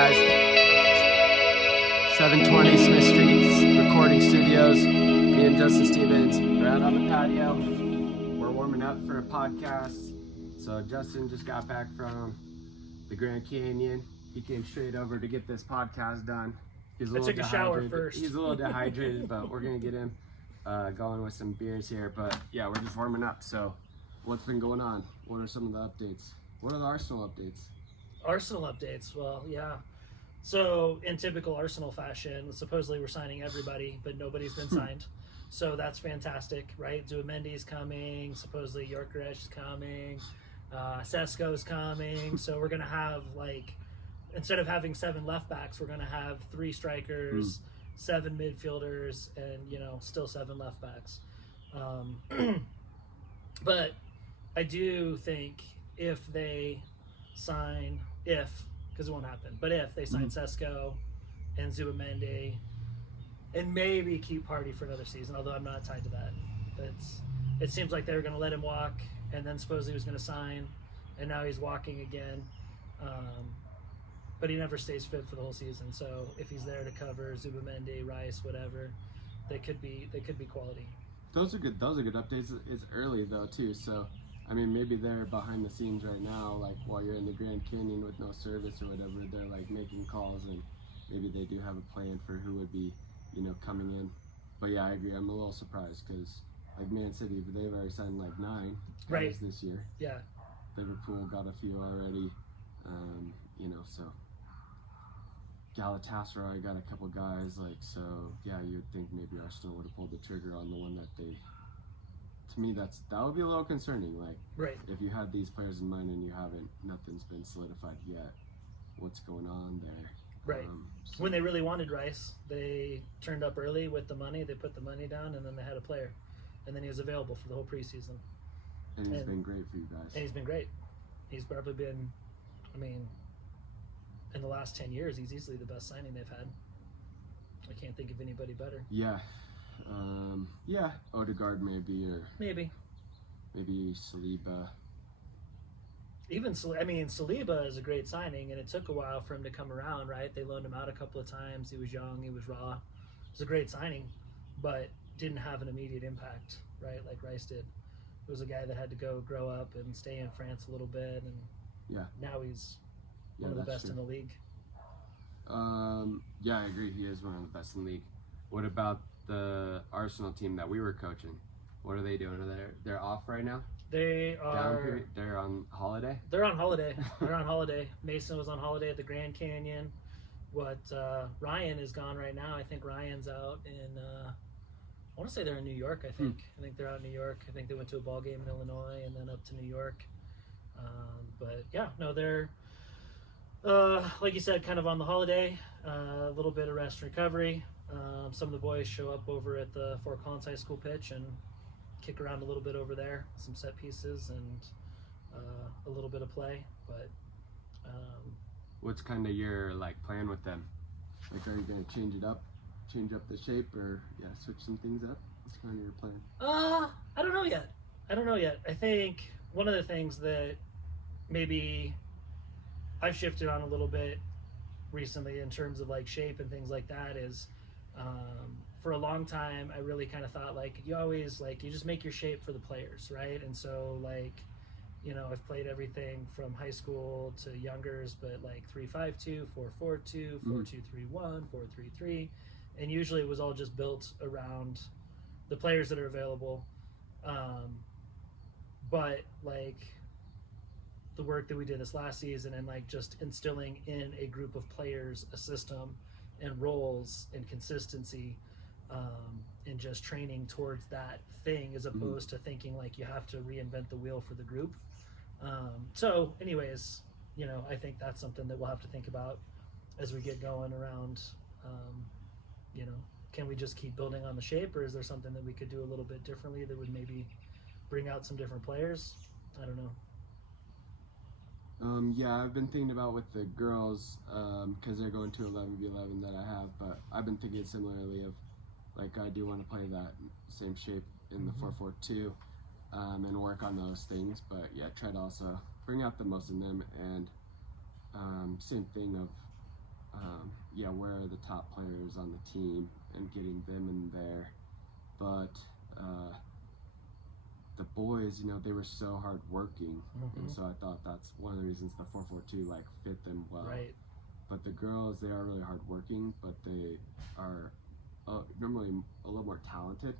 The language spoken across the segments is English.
guys. 720 Smith Street Recording Studios. Me and Justin Stevens. We're out on the patio. We're warming up for a podcast. So Justin just got back from the Grand Canyon. He came straight over to get this podcast done. I took a shower first. He's a little dehydrated, but we're going to get him going with some beers here. But yeah, we're just warming up. So what's been going on? What are some of the updates? What are the Arsenal updates? Arsenal updates, well, yeah. So in typical Arsenal fashion, supposedly we're signing everybody, but nobody's been signed. So that's fantastic, right? Zubimendi's coming, supposedly Yorkeresh is coming, Sesko's coming. So we're going to have, like, instead of having 7 left backs, we're going to have 3 strikers, 7 midfielders, and, you know, still 7 left backs. But I do think if they sign, because it won't happen, but if they sign Sesko and Zubimendi and maybe keep Party for another season, although I'm not tied to that. It seems like they were going to let him walk, and then supposedly he was going to sign, and now he's walking again. But he never stays fit for the whole season. So if he's there to cover Zubimendi, Rice, whatever, they could be quality. Those are good updates. It's early though too, so I mean, maybe they're behind the scenes right now, like while you're in the Grand Canyon with no service or whatever, they're like making calls, and maybe they do have a plan for who would be, you know, coming in. But yeah, I agree. I'm a little surprised because like Man City, they've already signed like 9 guys this year. Yeah. Liverpool got a few already, you know, so Galatasaray got a couple guys, like, so yeah, you'd think maybe Arsenal would have pulled the trigger on the one that they. To me, that would be a little concerning. Like, if you had these players in mind and nothing's been solidified yet, what's going on there? Right. So. When they really wanted Rice, they turned up early with the money. They put the money down, and then they had a player, and then he was available for the whole preseason. And he's been great for you guys. And he's been great. He's probably been, I mean, in the last 10 years, he's easily the best signing they've had. I can't think of anybody better. Yeah. Yeah, Odegaard maybe, or maybe Saliba. Even Saliba is a great signing, and it took a while for him to come around, right? They loaned him out a couple of times. He was young, he was raw. It was a great signing, but didn't have an immediate impact, right? Like Rice did. It was a guy that had to go grow up and stay in France a little bit, and now he's one of the best in the league. Yeah, I agree. He is one of the best in the league. What about the Arsenal team that we were coaching? What are they doing? They're off right now? They're on holiday? They're on holiday. Mason was on holiday at the Grand Canyon. Ryan is gone right now. I think Ryan's out in, I want to say they're in New York, I think. I think they're out in New York. I think they went to a ball game in Illinois and then up to New York. But yeah, no, they're, like you said, kind of on the holiday. A little bit of rest and recovery. Some of the boys show up over at the Fort Collins High School pitch and kick around a little bit over there, some set pieces and a little bit of play. But what's kind of your like plan with them? Like, are you gonna change up the shape, or switch some things up? What's kind of your plan? I don't know yet. I think one of the things that maybe I've shifted on a little bit recently in terms of like shape and things like that is for a long time I really kind of thought like you just make your shape for the players, right? And so like, you know, I've played everything from high school to youngers, but like 3-5-2, 4-4-2, 4-2-3-1, 4-3-3, and usually it was all just built around the players that are available. But like the work that we did this last season and like just instilling in a group of players a system and roles and consistency, and just training towards that thing as opposed to thinking like you have to reinvent the wheel for the group. So anyways, you know, I think that's something that we'll have to think about as we get going around. You know, can we just keep building on the shape, or is there something that we could do a little bit differently that would maybe bring out some different players? I don't know. Yeah, I've been thinking about with the girls, because they're going to 11v11 that I have, but I've been thinking similarly of, like, I do want to play that same shape in the 4-4-2, and work on those things, but yeah, try to also bring out the most in them, and same thing of where are the top players on the team and getting them in there. But the boys, they were so hardworking, and so I thought that's one of the reasons the 4-4-2 like fit them well. Right. But the girls, they are really hardworking, but they are normally a little more talented.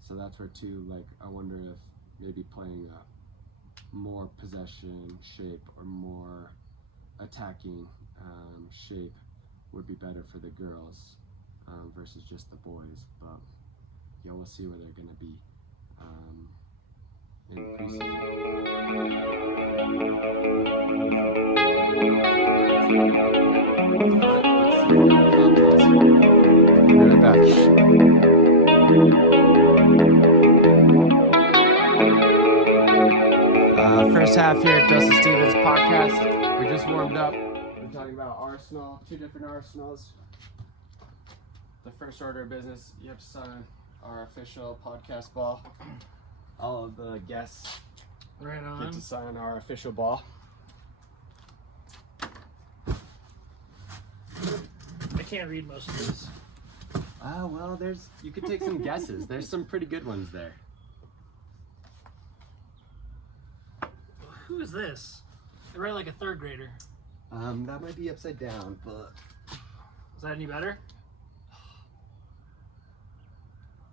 So that's where too, like, I wonder if maybe playing a more possession shape or more attacking shape would be better for the girls versus just the boys. But yeah, we'll see where they're going to be in preseason. We'll be right back. First half here at Justin Stevens Podcast. We just warmed up. We're talking about Arsenal, 2 different Arsenals. The first order of business, you have to sign our official podcast ball. All of the guests Right on. get to sign our official ball. I can't read most of these. Well, you could take some guesses. There's some pretty good ones there. Who is this? I read like a 3rd grader. That might be upside down, but Is that any better?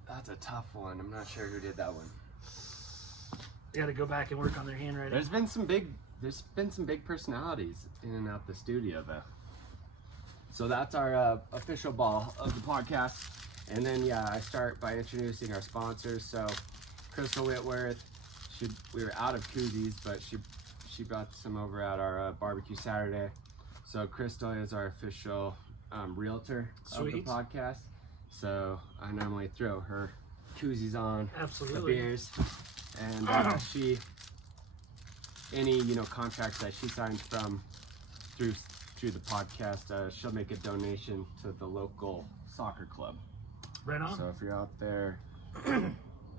that's a tough one. I'm not sure who did that one. They got to go back and work on their handwriting. There's been some big personalities in and out the studio though. So that's our official ball of the podcast. And then I start by introducing our sponsors. So Crystal Whitworth, we were out of koozies, but she brought some over at our barbecue Saturday. So Crystal is our official realtor of the podcast. So I normally throw her koozies on, Absolutely. the beers, and any contracts that she signs through the podcast, she'll make a donation to the local soccer club. Right on. So if you're out there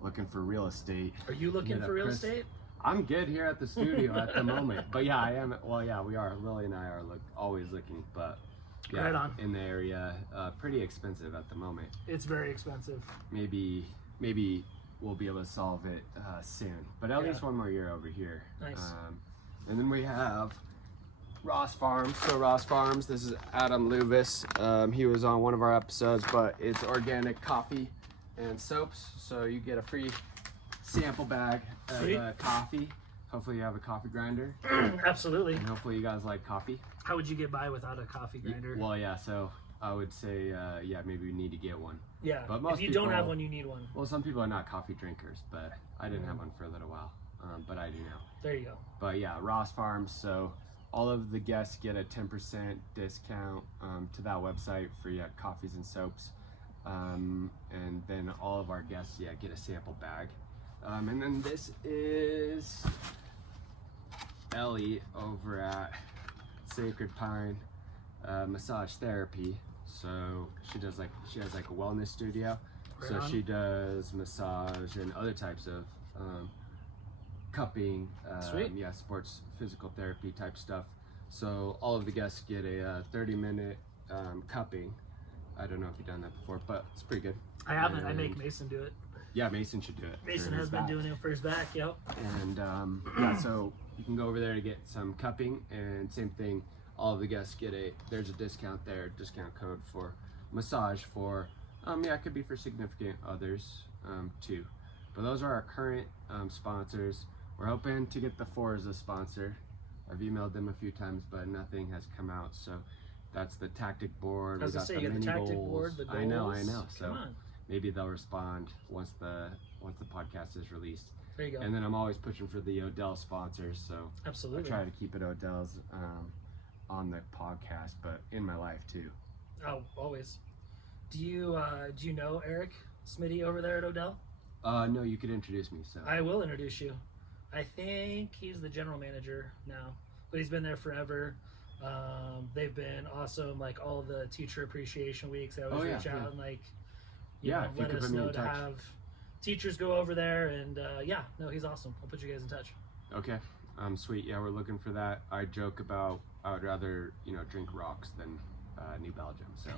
looking for real estate, Are you looking for real estate? I'm good here at the studio at the moment, but yeah, I am. Well, yeah, we are. Lily and I are always looking, but yeah, Right on. in the area, pretty expensive at the moment. It's very expensive. Maybe we'll be able to solve it soon, but at least one more year over here. Nice. And then we have RasFarms. So RasFarms, this is Adam Luvis. He was on one of our episodes, but it's organic coffee and soaps. So you get a free sample bag of coffee. Hopefully you have a coffee grinder. Absolutely. And hopefully you guys like coffee. How would you get by without a coffee grinder? Well, yeah, so I would say, maybe we need to get one. Yeah, But most if you people, don't have one, you need one. Well, some people are not coffee drinkers, but I didn't have one for a little while. But I do now. There you go. But yeah, RasFarms. So all of the guests get a 10% discount to that website for coffees and soaps. And then all of our guests, get a sample bag. And then this is Ellie over at Sacred Pine Massage Therapy. So she has a wellness studio. Right So on. she does massage and other types of cupping, Sweet. sports physical therapy type stuff. So all of the guests get a 30-minute cupping. I don't know if you've done that before, but it's pretty good. I haven't. I And make Mason do it. Yeah, Mason should do it. Mason for has his been back. doing it for his back. Yep. And so you can go over there to get some cupping, and same thing. All of the guests get there's a discount there, discount code for massage for, it could be for significant others too. But those are our current sponsors. We're hoping to get the Forza sponsor. I've emailed them a few times, but nothing has come out. So that's the tactic board. I was We gonna say, the you got the mini tactic goals. board, the goals. I know. So Come on. maybe they'll respond once the podcast is released. There you go. And then I'm always pushing for the Odell sponsors, so Absolutely. I try to keep it Odell's on the podcast, but in my life too. Oh, always. Do you know Eric Smitty over there at Odell? No, you could introduce me. So I will introduce you. I think he's the general manager now, but he's been there forever. They've been awesome. Like all the teacher appreciation weeks, they always reach out and if you let could us put me know in to touch. have teachers go over there. And he's awesome. I'll put you guys in touch. Okay, sweet. Yeah, we're looking for that. I joke about I would rather drink rocks than New Belgium. So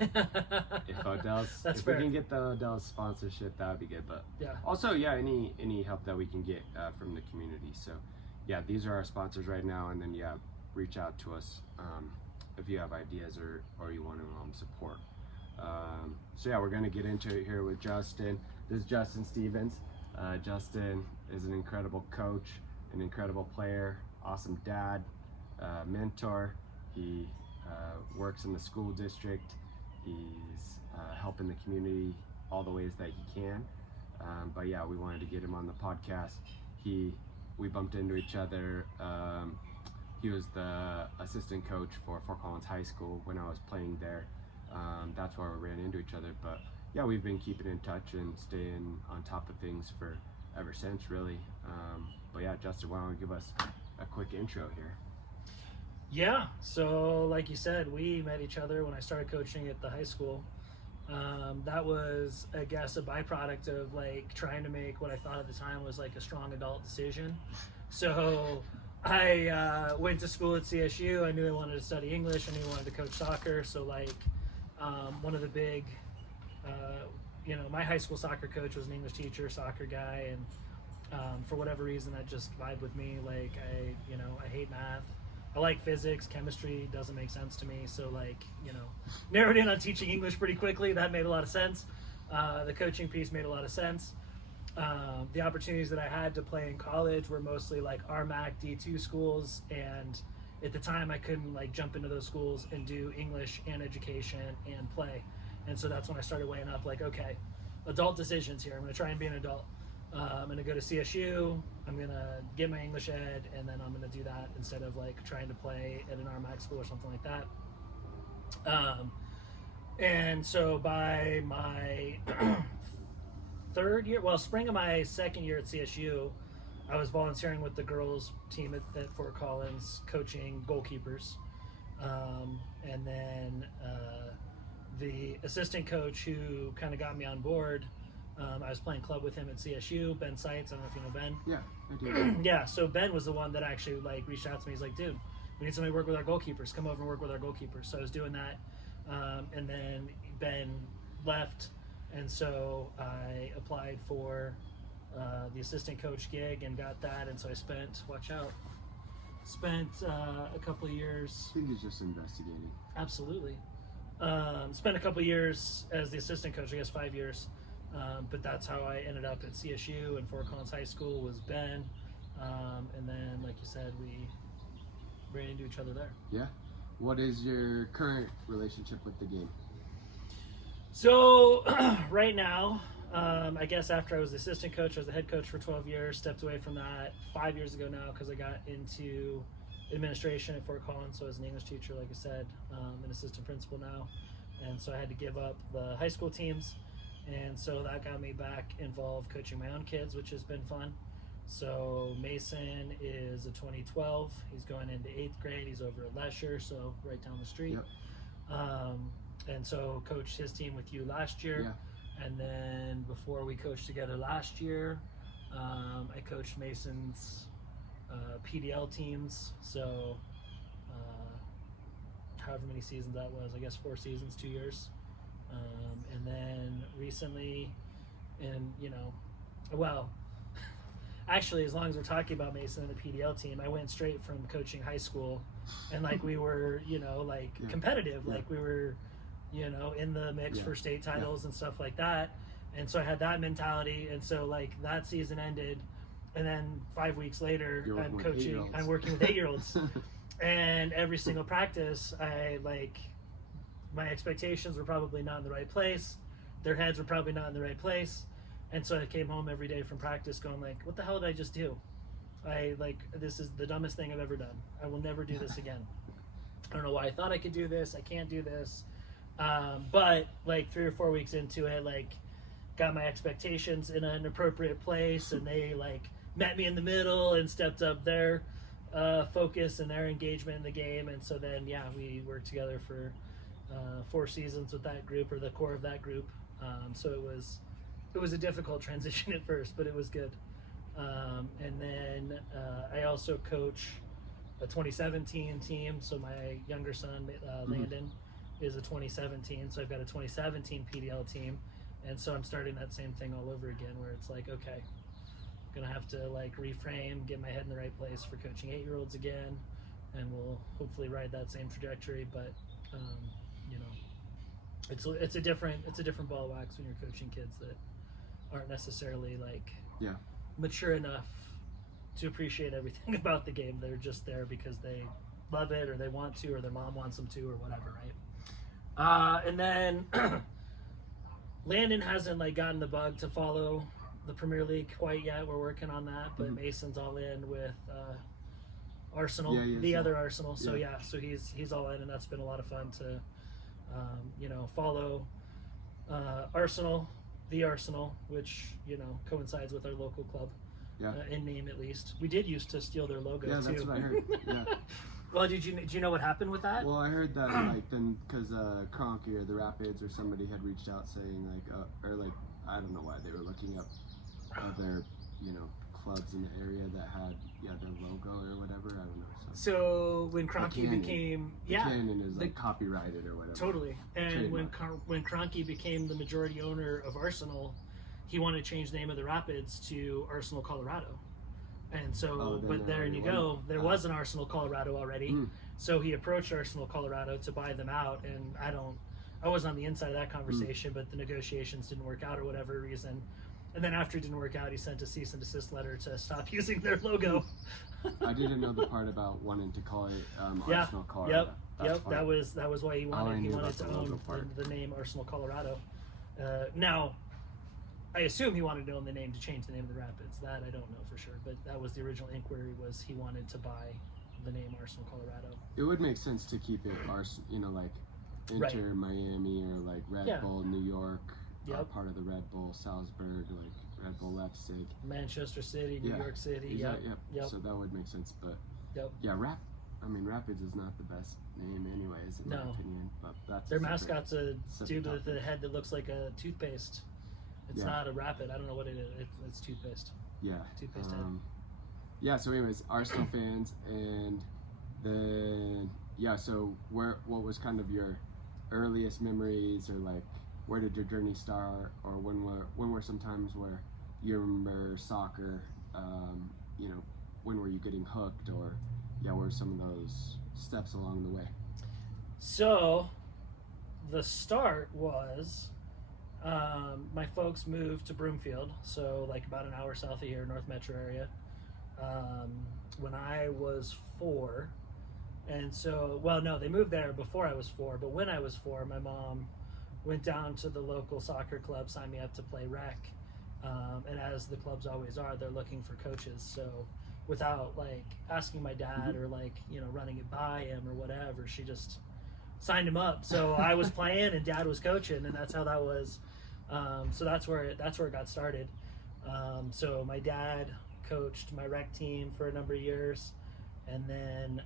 if Odell's, if fair. we can get the Odell's sponsorship, that would be good. But Yeah. also, yeah, any help that we can get from the community. So yeah, these are our sponsors right now, and then yeah, reach out to us if you have ideas or you want to support. So yeah, we're gonna get into it here with Justin. This is Justin Stevens. Justin is an incredible coach, an incredible player, awesome dad, mentor. He works in the school district. He's helping the community all the ways that he can. But yeah, we wanted to get him on the podcast. We bumped into each other. He was the assistant coach for Fort Collins High School when I was playing there. That's where we ran into each other. But yeah, we've been keeping in touch and staying on top of things for ever since, really. But yeah, Justin, why don't you give us a quick intro here? Yeah, so like you said, we met each other when I started coaching at the high school. That was, I guess, a byproduct of like trying to make what I thought at the time was like a strong adult decision. So I went to school at CSU. I knew I wanted to study English. I knew I wanted to coach soccer. So like one of the big, my high school soccer coach was an English teacher, soccer guy, and for whatever reason that just vibed with me. Like I hate math. I like physics, chemistry doesn't make sense to me. So narrowed in on teaching English pretty quickly. That made a lot of sense. The coaching piece made a lot of sense. The opportunities that I had to play in college were mostly like RMAC D2 schools. And at the time I couldn't like jump into those schools and do English and education and play. And so that's when I started weighing up like, okay, adult decisions here. I'm going to try and be an adult. I'm going to go to CSU, I'm going to get my English ed, and then I'm going to do that instead of like trying to play at an RMAC school or something like that. And so by my spring of my second year at CSU, I was volunteering with the girls team at Fort Collins, coaching goalkeepers. And then the assistant coach who kind of got me on board, I was playing club with him at CSU, Ben Seitz. I don't know if you know Ben. Yeah, I do. Yeah, so Ben was the one that actually like reached out to me. He's like, dude, we need somebody to work with our goalkeepers. Come over and work with our goalkeepers. So I was doing that. And then Ben left. And so I applied for the assistant coach gig and got that. And so I spent a couple of years. I think he's just investigating. Absolutely. Spent a couple of years as the assistant coach, I guess 5 years. But that's how I ended up at CSU, and Fort Collins High School was Ben. And then, like you said, we ran into each other there. Yeah. What is your current relationship with the game? So right now, I guess after I was the assistant coach, I was the head coach for 12 years, stepped away from that 5 years ago now because I got into administration at Fort Collins. So I was an English teacher, like I said, an assistant principal now. And so I had to give up the high school teams. And so that got me back involved coaching my own kids, which has been fun. So Mason is a 2012. He's going into 8th grade. He's over at Lesher, so right down the street. Yep. And so coached his team with you last year. Yeah. And then before we coached together last year, I coached Mason's PDL teams. So however many seasons that was, I guess 4 seasons, 2 years. And then recently, actually, as long as we're talking about Mason and the PDL team, I went straight from coaching high school, and like we were, competitive, like we were, in the mix for state titles and stuff like that. And so I had that mentality, and so like that season ended, and then 5 weeks later, I'm working with 8-year-olds, and every single practice, my expectations were probably not in the right place. Their heads were probably not in the right place. And so I came home every day from practice going like, what the hell did I just do? This is the dumbest thing I've ever done. I will never do this again. I don't know why I thought I could do this. I can't do this. But like 3 or 4 weeks into it, like got my expectations in an appropriate place, and they like met me in the middle and stepped up their focus and their engagement in the game. And so then, we worked together for 4 seasons with that group, or the core of that group. So it was a difficult transition at first, but it was good. And then I also coach a 2017 team. So my younger son, Landon, is a 2017, so I've got a 2017 PDL team, and so I'm starting that same thing all over again, where it's like, okay, I'm gonna have to like reframe, get my head in the right place for coaching 8-year-olds again, and we'll hopefully ride that same trajectory. But you know, it's a different ball of wax when you're coaching kids that aren't necessarily like mature enough to appreciate everything about the game. They're just there because they love it, or they want to, or their mom wants them to, or whatever, right? And then Landon hasn't like gotten the bug to follow the Premier League quite yet. We're working on that, but Mason's all in with Arsenal, the other Arsenal. So so he's all in, and that's been a lot of fun to you know, follow Arsenal, the Arsenal, which you know coincides with our local club. In name at least. We did used to steal their logo too. Yeah, that's what I heard. Yeah. Well, did you know what happened with that? Well, I heard that like then because Kroenke or the Rapids or somebody had reached out saying like or like I don't know why they were looking up other you know clubs in the area that had their logo or whatever. I don't know. So when Kroenke became Canon is like copyrighted or whatever. Totally. And when Kroenke became the majority owner of Arsenal, he wanted to change the name of the Rapids to Arsenal Colorado. And so, but there you go. There was an Arsenal Colorado already. So he approached Arsenal Colorado to buy them out. And I wasn't on the inside of that conversation, but the negotiations didn't work out or whatever reason. And then after it didn't work out, he sent a cease and desist letter to stop using their logo. I didn't know the part about wanting to call it Arsenal Colorado. Yep. That was why he wanted to own the name Arsenal Colorado. Now, I assume he wanted to own the name to change the name of the Rapids. That I don't know for sure, but that was the original inquiry, was he wanted to buy the name Arsenal Colorado. It would make sense to keep it you know, like Inter Miami or like Red Bull New York, part of the Red Bull Salzburg, like Red Bull Leipzig, Manchester City, New York City. Yep. So that would make sense, but Rapids is not the best name anyways, in my opinion. But that's their mascot's a dude with a head that looks like a toothpaste. It's not a Rapid. I don't know what it is. It's toothpaste. Yeah. Toothpaste head. Yeah. So, anyways, Arsenal fans, and then so what was kind of your earliest memories, or like where did your journey start, or when were some times where you remember soccer? You know, when were you getting hooked, or what were some of those steps along the way? So, the start was. My folks moved to Broomfield, so like about an hour south of here, North Metro area, when I was 4. And so, they moved there before I was 4, but when I was 4, my mom went down to the local soccer club, signed me up to play rec, and as the clubs always are, they're looking for coaches. So without like asking my dad or like, you know, running it by him or whatever, she just signed him up. So I was playing and Dad was coaching, and that's how that was. So that's where it got started. So my dad coached my rec team for a number of years, and then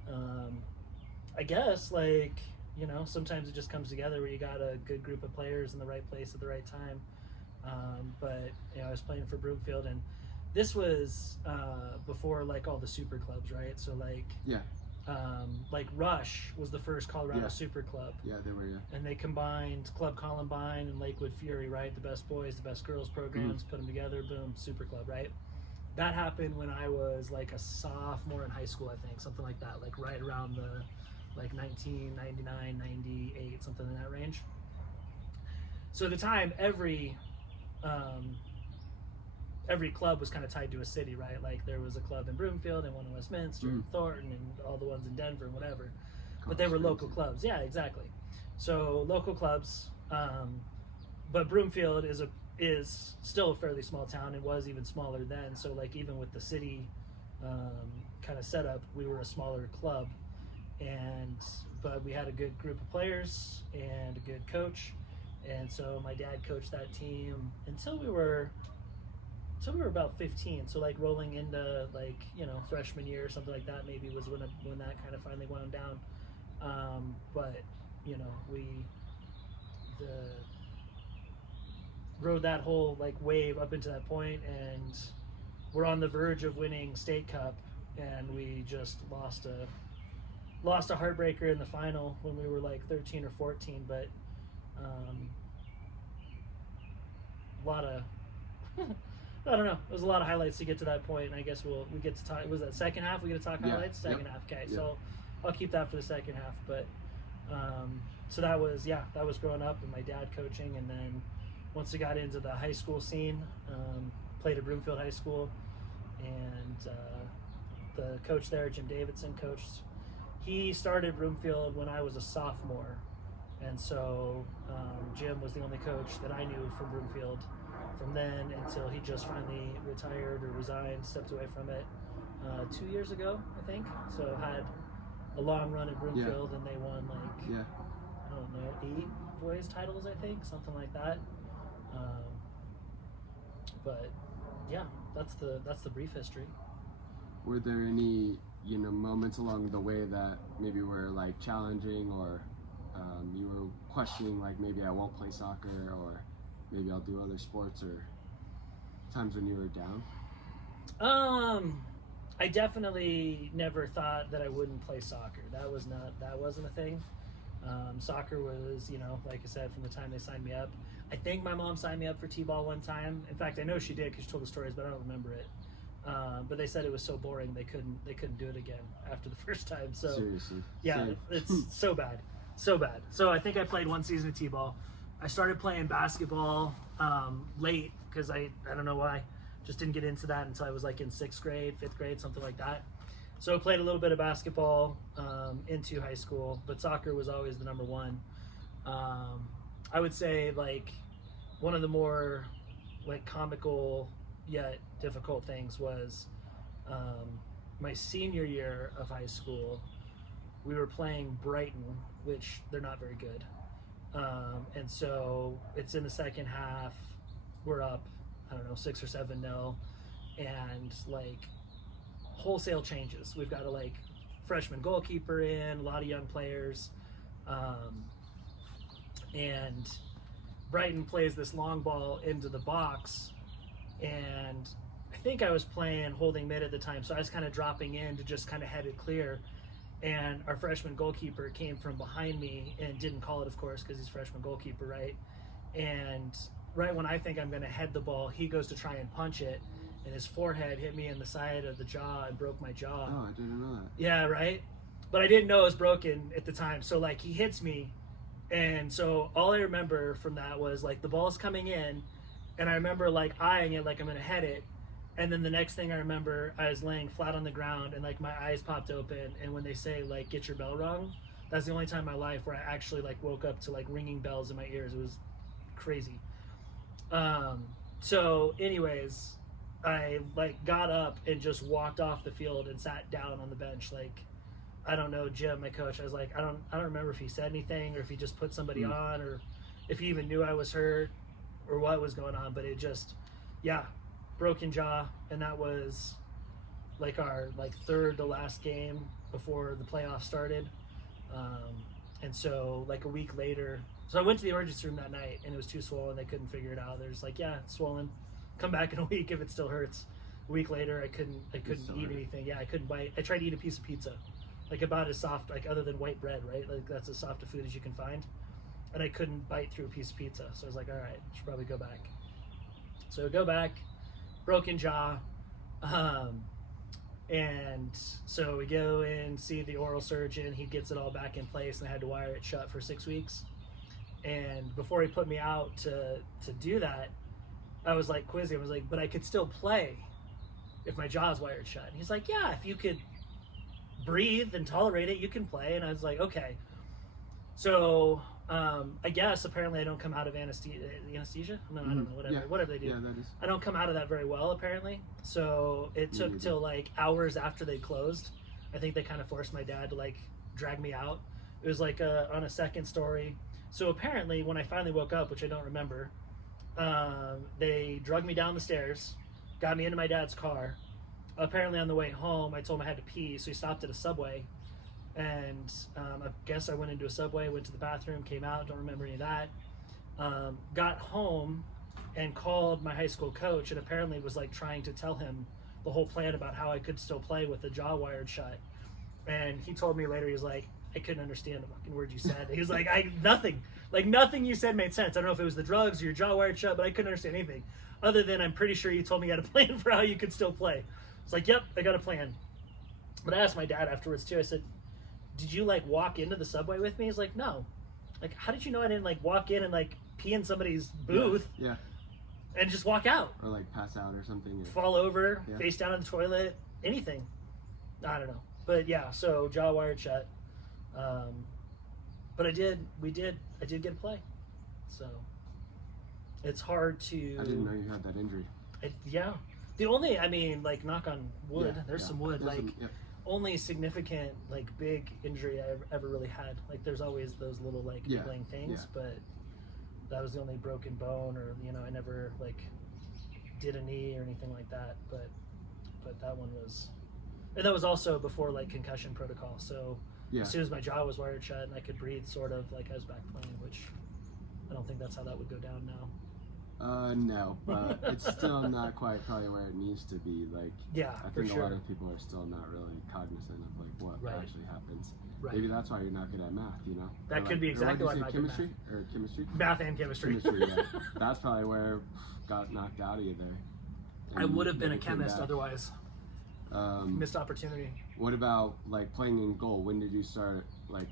I guess like, you know, sometimes it just comes together where you got a good group of players in the right place at the right time. But you know, I was playing for Broomfield, and this was before like all the super clubs, right? So like Rush was the first Colorado super club. Yeah, they were. And they combined Club Columbine and Lakewood Fury, right? The best boys, the best girls programs, put them together, boom, super club, right? That happened when I was like a sophomore in high school, I think, something like that, like right around the like 1999, 98, something in that range. So at the time, every club was kind of tied to a city, right? Like there was a club in Broomfield and one in Westminster and Thornton and all the ones in Denver and whatever. But they were local clubs. Yeah, exactly. So local clubs, but Broomfield is still a fairly small town. It was even smaller then. So like even with the city kind of setup, we were a smaller club, but we had a good group of players and a good coach. And so my dad coached that team until we were about 15, so like rolling into like, you know, freshman year or something like that maybe was when that kind of finally wound down. But you know, we rode that whole like wave up into that point, and we're on the verge of winning State Cup, and we just lost a lost a heartbreaker in the final when we were like 13 or 14, but a lot of I don't know. It was a lot of highlights to get to that point, and I guess we get to talk. Was that second half? We get to talk highlights. Second half. Okay, so I'll keep that for the second half. But so that was growing up and my dad coaching, and then once we got into the high school scene, played at Broomfield High School, and the coach there, Jim Davidson, coached. He started Broomfield when I was a sophomore, and so Jim was the only coach that I knew from Broomfield from then until he just finally retired or resigned, stepped away from it 2 years ago, I think. So had a long run at Broomfield, and they won like I don't know, 8 boys titles, I think, something like that. But yeah, that's the brief history. Were there any moments along the way that maybe were like challenging, or you were questioning like maybe I won't play soccer, or maybe I'll do other sports, or times when you were down? I definitely never thought that I wouldn't play soccer. That wasn't a thing. Soccer was, like I said, from the time they signed me up. I think my mom signed me up for t-ball one time. In fact, I know she did because she told the stories, but I don't remember it. But they said it was so boring they couldn't do it again after the first time. So seriously, yeah, it's so bad. So I think I played one season of t-ball. I started playing basketball late because I don't know why, just didn't get into that until I was like in 6th grade, 5th grade, something like that. So I played a little bit of basketball into high school, but soccer was always the number one. I would say like one of the more like comical yet difficult things was my senior year of high school. We were playing Brighton, which they're not very good. And so it's in the second half. We're up, I don't know, 6 or 7-0, and like wholesale changes. We've got a like freshman goalkeeper in, a lot of young players, and Brighton plays this long ball into the box, and I think I was playing holding mid at the time, so I was kind of dropping in to just kind of head it clear. And our freshman goalkeeper came from behind me and didn't call it, of course, because he's freshman goalkeeper, right? And right when I think I'm going to head the ball, he goes to try and punch it, and his forehead hit me in the side of the jaw and broke my jaw. Oh, I didn't know that. Yeah, right? But I didn't know it was broken at the time. So, like, he hits me, and so all I remember from that was, like, the ball's coming in, and I remember, like, eyeing it like I'm going to head it. And then the next thing I remember, I was laying flat on the ground and like my eyes popped open. And when they say like, get your bell rung, that's the only time in my life where I actually like woke up to like ringing bells in my ears. It was crazy. So anyways, I like got up and just walked off the field and sat down on the bench. Like, I don't know, Jim, my coach, I was like, I don't remember if he said anything or if he just put somebody on or if he even knew I was hurt or what was going on. But it just, broken jaw, and that was like our like third to last game before the playoffs started. And so like a week later, so I went to the emergency room that night and it was too swollen. They couldn't figure it out. They're just like, it's swollen, come back in a week if it still hurts. A week later, I couldn't eat anything. I couldn't bite. I tried to eat a piece of pizza, like about as soft, like other than white bread, right? Like that's as soft a food as you can find. And I couldn't bite through a piece of pizza. So I was like, all right, I should probably go back. So I go back, broken jaw, and so we go and see the oral surgeon. He gets it all back in place, and I had to wire it shut for 6 weeks. And before he put me out to do that, I was like quizzing. I was like, but I could still play if my jaw's wired shut. And he's like, yeah, if you could breathe and tolerate it, you can play. And I was like, okay. So I guess apparently I don't come out of anesthesia. No, I don't know, whatever they do. Yeah, that is. I don't come out of that very well apparently. So it took till like hours after they closed. I think they kind of forced my dad to like drag me out. It was like on a second story. So apparently when I finally woke up, which I don't remember, they drugged me down the stairs, got me into my dad's car. Apparently on the way home, I told him I had to pee, so he stopped at a Subway. And I guess I went into a Subway, went to the bathroom, came out, don't remember any of that. Got home and called my high school coach, and apparently was like trying to tell him the whole plan about how I could still play with the jaw wired shut. And he told me later, he was like, I couldn't understand a fucking word you said. He was like, nothing you said made sense. I don't know if it was the drugs or your jaw wired shut, but I couldn't understand anything. Other than I'm pretty sure you told me you had a plan for how you could still play. It's like, yep, I got a plan. But I asked my dad afterwards too. I said, did you like walk into the subway with me? He's like, no. Like, how did you know I didn't like walk in and like pee in somebody's booth Yeah. and just walk out? Or like pass out or something. Or... Fall over, face down in the toilet, anything. I don't know. But yeah, so jaw wired shut. But I did get a play. So it's hard to... I didn't know you had that injury. Yeah. The only, I mean, like, knock on wood, there's some wood, there's like, some, only significant, like, big injury I ever really had. Like, there's always those little, like, niggling things, but that was the only broken bone, or, you know, I never, like, did a knee or anything like that, but that one was, and that was also before, like, concussion protocol, so as soon as my jaw was wired shut and I could breathe, sort of, like, I was back playing, which I don't think that's how that would go down now. No, but it's still not quite probably where it needs to be. Like, I think a lot of people are still not really cognizant of like what actually happens. Right. Maybe that's why you're not good at math. You know, that could be exactly why I'm not good at math. Or chemistry. Math and chemistry. That's probably where got knocked out of you there. I would have been a chemist otherwise. Missed opportunity. What about like playing in goal? When did you start like,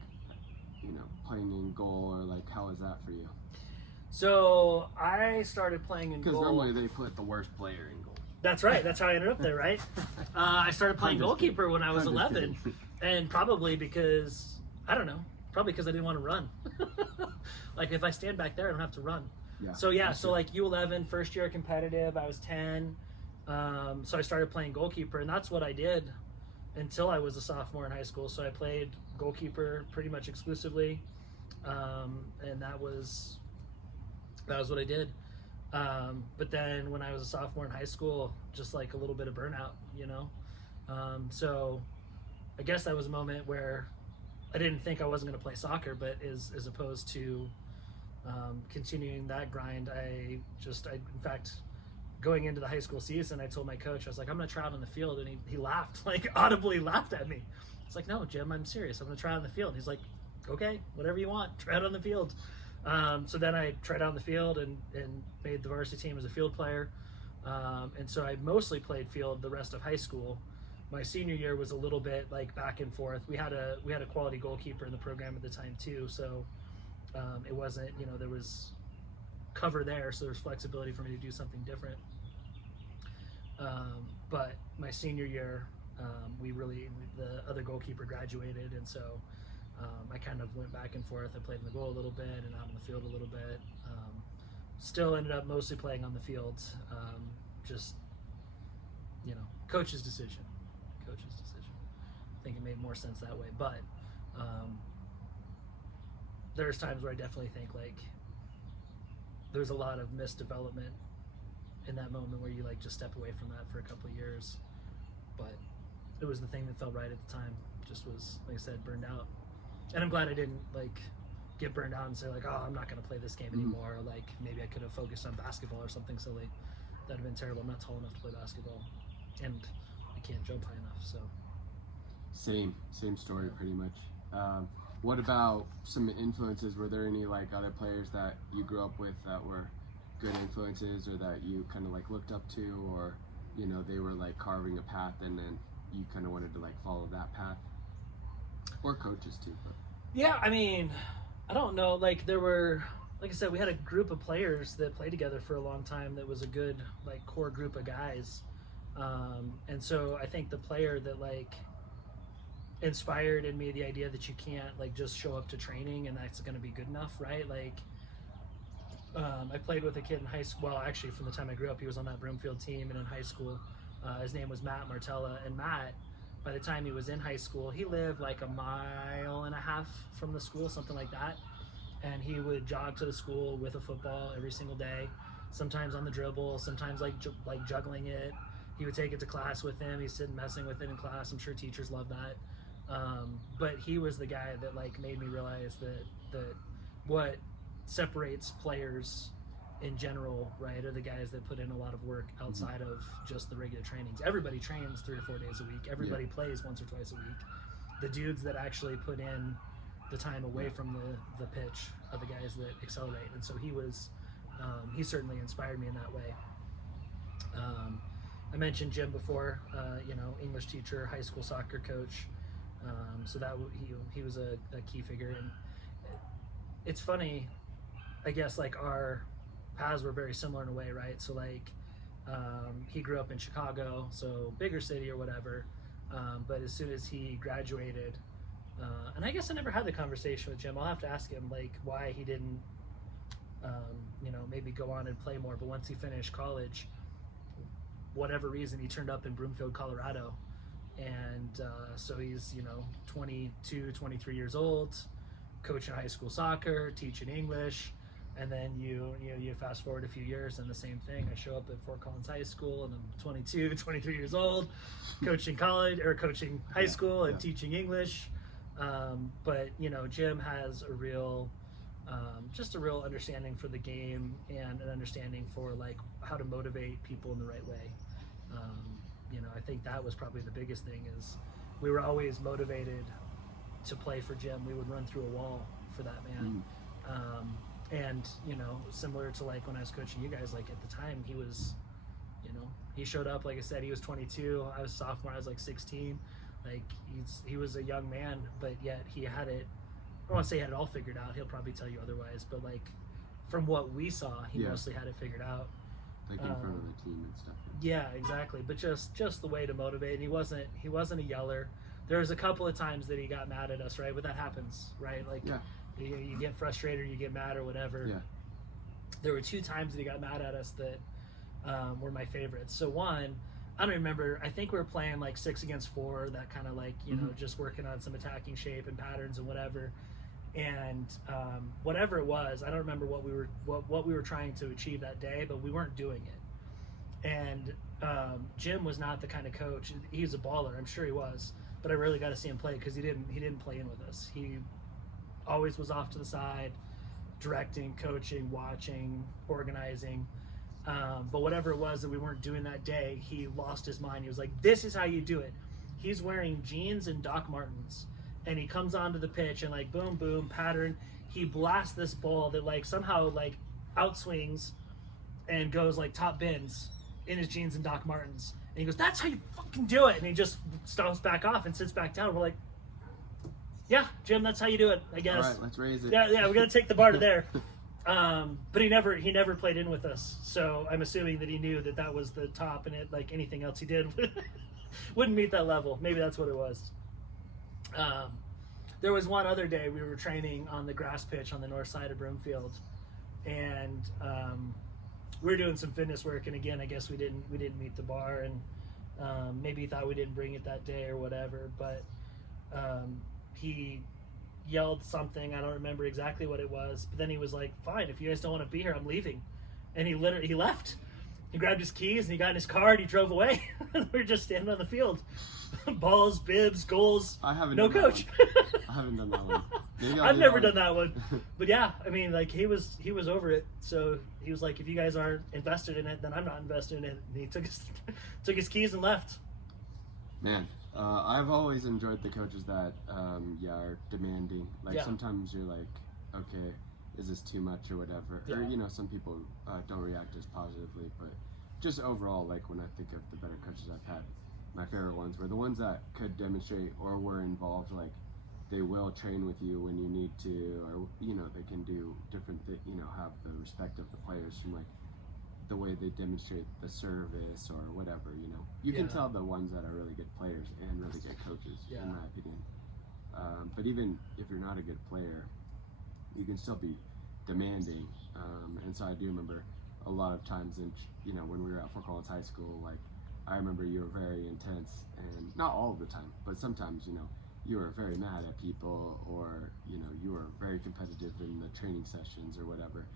you know, playing in goal, or like how was that for you? So I started playing in goal. Because normally they put the worst player in goal. That's right. That's how I ended up there, right? I started playing goalkeeper when I was 11. And probably because, I don't know, probably because I didn't want to run. Like, if I stand back there, I don't have to run. So like U11, first year competitive, I was 10. So I started playing goalkeeper, and that's what I did until I was a sophomore in high school. So I played goalkeeper pretty much exclusively. And that was what I did. But then when I was a sophomore in high school, just like a little bit of burnout, you know? So I guess that was a moment where I didn't think I wasn't going to play soccer, but as opposed to continuing that grind, I in fact, going into the high school season, I told my coach, I was like, I'm going to try out on the field. And he laughed, like audibly laughed at me. It's like, no, Jim, I'm serious. I'm going to try out on the field. He's like, okay, whatever you want, try out on the field. So then I tried out on the field and made the varsity team as a field player. And so I mostly played field the rest of high school. My senior year was a little bit like back and forth. We had a quality goalkeeper in the program at the time too. So it wasn't, you know, there was cover there. So there's flexibility for me to do something different. But my senior year, the other goalkeeper graduated. And so I kind of went back and forth. I played in the goal a little bit and out on the field a little bit. Still ended up mostly playing on the field. Just, you know, coach's decision. I think it made more sense that way. But there's times where I definitely think like there's a lot of missed development in that moment where you like just step away from that for a couple of years. But it was the thing that felt right at the time. Just was, like I said, burned out. And I'm glad I didn't like get burned out and say like, oh, I'm not going to play this game anymore. Or like maybe I could have focused on basketball or something silly. That'd have been terrible. I'm not tall enough to play basketball, and I can't jump high enough. So same story pretty much. What about some influences? Were there any like other players that you grew up with that were good influences, or that you kind of like looked up to, or you know they were like carving a path and then you kind of wanted to like follow that path? Or coaches too. But. Yeah, I mean, I don't know. Like there were, like I said, we had a group of players that played together for a long time. That was a good like core group of guys, and so I think the player that like inspired in me the idea that you can't like just show up to training and that's going to be good enough, right? Like I played with a kid in high school. Well, actually, from the time I grew up, he was on that Broomfield team, and in high school, his name was Matt Martella, and Matt. By the time he was in high school, he lived like 1.5 miles from the school, something like that. And he would jog to the school with a football every single day, sometimes on the dribble, sometimes like juggling it. He would take it to class with him. He'd sit messing with it in class. I'm sure teachers love that. But he was the guy that like made me realize that what separates players in general, right, are the guys that put in a lot of work outside of just the regular trainings. Everybody trains 3 or 4 days a week. Everybody plays once or twice a week. the dudes that actually put in the time away from the pitch are the guys that accelerate. And so he certainly inspired me in that way. I mentioned Jim before, English teacher, high school soccer coach. So that he was a key figure. And it's funny, I guess, like our paths were very similar in a way, right? So like he grew up in Chicago, so bigger city or whatever. But as soon as he graduated, and I guess I never had the conversation with Jim. I'll have to ask him like why he didn't, maybe go on and play more. But once he finished college, whatever reason, he turned up in Broomfield, Colorado. And so he's, 22, 23 years old, coaching high school soccer, teaching English. And then you fast forward a few years and the same thing. I show up at Fort Collins High School and I'm 22, 23 years old, coaching college or coaching high school and teaching English. But Jim has a real, just a real understanding for the game and an understanding for like how to motivate people in the right way. I think that was probably the biggest thing is we were always motivated to play for Jim. We would run through a wall for that man. And, similar to like when I was coaching you guys, like at the time he was, he showed up, like I said, he was 22, I was a sophomore, I was like 16. Like he was a young man, but yet he had it, I don't want to say he had it all figured out. He'll probably tell you otherwise, but like from what we saw, he mostly had it figured out. Like in front of the team and stuff. Yeah, exactly. But just the way to motivate. He wasn't a yeller. There was a couple of times that he got mad at us, right? But that happens, right? Like you get frustrated, or you get mad or whatever. Yeah. There were 2 times that he got mad at us that were my favorites. So one, I don't remember, I think we were playing like 6 against 4, that kind of like, just working on some attacking shape and patterns and whatever. And whatever it was, I don't remember what we were trying to achieve that day, but we weren't doing it. And Jim was not the kind of coach. He was a baller, I'm sure he was, but I rarely got to see him play because he didn't play in with us. He always was off to the side, directing, coaching, watching, organizing. But whatever it was that we weren't doing that day, he lost his mind. He was like, "This is how you do it." He's wearing jeans and Doc Martens. And he comes onto the pitch and like boom, boom, pattern. He blasts this ball that like somehow like outswings and goes like top bins in his jeans and Doc Martens. And he goes, "That's how you fucking do it." And he just stomps back off and sits back down. We're like, "Yeah, Jim, that's how you do it, I guess." All right, let's raise it. Yeah, we're gonna take the bar to there. But he never played in with us. So I'm assuming that he knew that was the top, and it like anything else he did wouldn't meet that level. Maybe that's what it was. There was one other day we were training on the grass pitch on the north side of Broomfield, and we were doing some fitness work. And again, I guess we didn't meet the bar, and maybe he thought we didn't bring it that day or whatever. But he yelled something. I don't remember exactly what it was. But then he was like, "Fine, if you guys don't want to be here, I'm leaving." And he left. He grabbed his keys and he got in his car and he drove away. We were just standing on the field. Balls, bibs, goals. No coach. I haven't done that one. I've never done that one. But yeah, I mean, like he was over it. So he was like, "If you guys aren't invested in it, then I'm not invested in it." And he took his keys and left. Man, I've always enjoyed the coaches that are demanding. Like sometimes you're like, okay, is this too much or whatever? Yeah. Or some people don't react as positively, but just overall, like when I think of the better coaches I've had, my favorite ones were the ones that could demonstrate or were involved. Like they will train with you when you need to, or they can do different have the respect of the players from like the way they demonstrate the service or whatever. You can tell the ones that are really good players and really good coaches, in my opinion. But even if you're not a good player, you can still be demanding. And so I do remember a lot of times when we were at Fort Collins High School, like I remember you were very intense, and not all of the time, but sometimes you were very mad at people, or you were very competitive in the training sessions or whatever,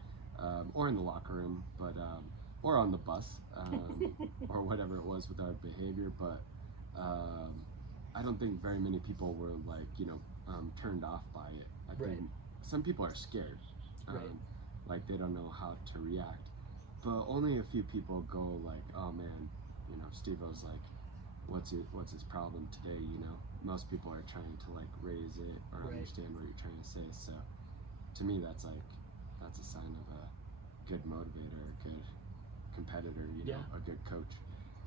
or in the locker room, but or on the bus, or whatever it was with our behavior. But I don't think very many people were like turned off by it. I think some people are scared, like they don't know how to react. But only a few people go like, "Oh man, Steve-O's like, what's his problem today?" most people are trying to like raise it or Right. understand what you're trying to say. So to me, that's a sign of a good motivator, a good competitor, you know, a good coach,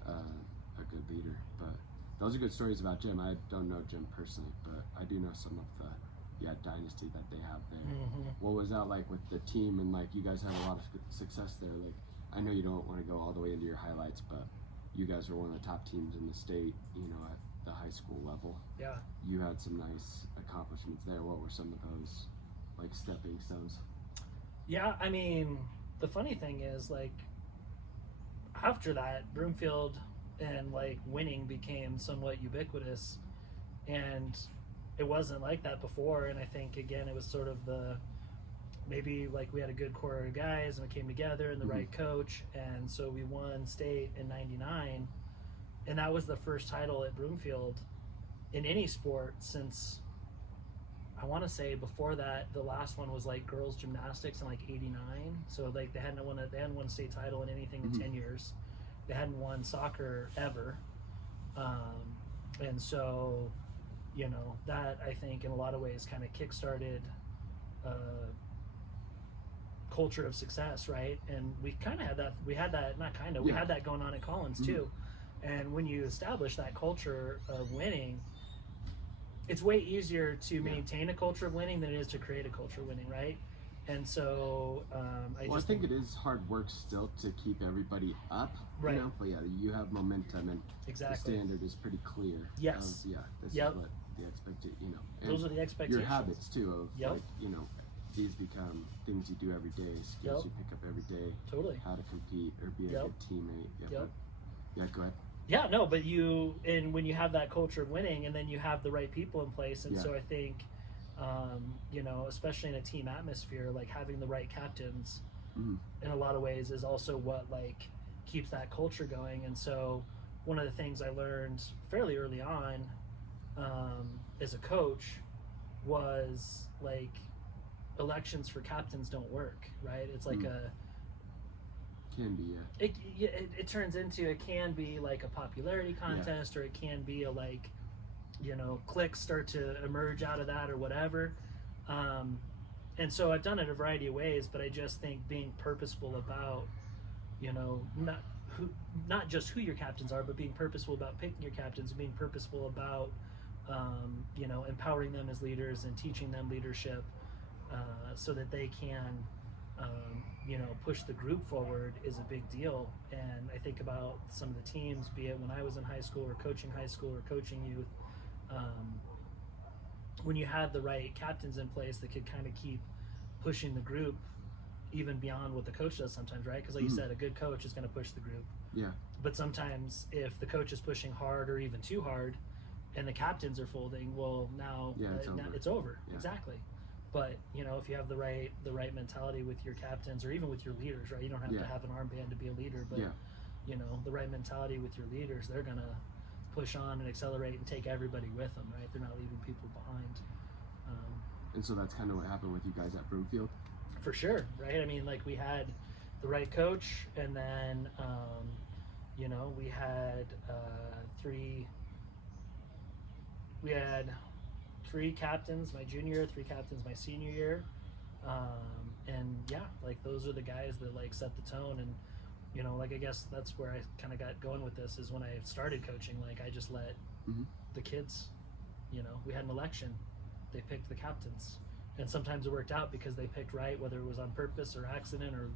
a good leader. But those are good stories about Jim. I don't know Jim personally, but I do know some of the dynasty that they have there. What was that like with the team? And like you guys had a lot of success there. Like I know you don't want to go all the way into your highlights, but you guys were one of the top teams in the state, you know, at the high school level. Yeah. You had some nice accomplishments there. What were some of those like stepping stones? Yeah, I mean, the funny thing is, like, after that, Broomfield and like winning became somewhat ubiquitous, and it wasn't like that before. And I think again, it was sort of maybe like we had a good core of guys and we came together and the right coach, and so we won state in '99, and that was the first title at Broomfield in any sport since, I want to say before that the last one was like girls gymnastics in like '89. So like they hadn't won a state title in anything in 10 years. They hadn't won soccer ever, and so, you know, that I think in a lot of ways kind of kickstarted culture of success, right? And we kind of had that. We had that going on at Collins too. And when you establish that culture of winning, it's way easier to maintain a culture of winning than it is to create a culture of winning, right? And so I think it is hard work still to keep everybody up, right? You know? But yeah, you have momentum, and exactly. the standard is pretty clear. Yes. This is what the expected, you know. And those are the expectations. Your habits too of like, you know, these become things you do every day, skills you pick up every day. Totally. How to compete or be a good teammate. Yeah, go ahead. Yeah, no, but when you have that culture of winning, and then you have the right people in place, and so I think, you know, especially in a team atmosphere, like having the right captains, in a lot of ways, is also what like keeps that culture going. And so, one of the things I learned fairly early on, as a coach, was like elections for captains don't work, right? It's like can be, it turns into, it can be like a popularity contest, or it can be a like, you know, cliques start to emerge out of that or whatever. And so I've done it a variety of ways, but I just think being purposeful about, you know, not just who your captains are, but being purposeful about picking your captains, being purposeful about, you know, empowering them as leaders and teaching them leadership, so that they can, you know, push the group forward is a big deal. And I think about some of the teams, be it when I was in high school or coaching youth, when you had the right captains in place that could kind of keep pushing the group even beyond what the coach does sometimes, right? Because like you said, a good coach is going to push the group. Yeah. But sometimes if the coach is pushing hard or even too hard and the captains are folding, well, now it's over. Yeah. Exactly. But, you know, if you have the right mentality with your captains, or even with your leaders, right? You don't have to have an armband to be a leader, but, you know, the right mentality with your leaders, they're going to push on and accelerate and take everybody with them, right? They're not leaving people behind. And so that's kind of what happened with you guys at Broomfield? For sure, right? I mean, like, we had the right coach, and then, you know, we had three captains my junior year, 3 captains my senior year, and yeah, like those are the guys that like set the tone. And you know, like I guess that's where I kind of got going with this, is when I started coaching, like I just let the kids, you know, we had an election, they picked the captains, and sometimes it worked out because they picked right, whether it was on purpose or accident or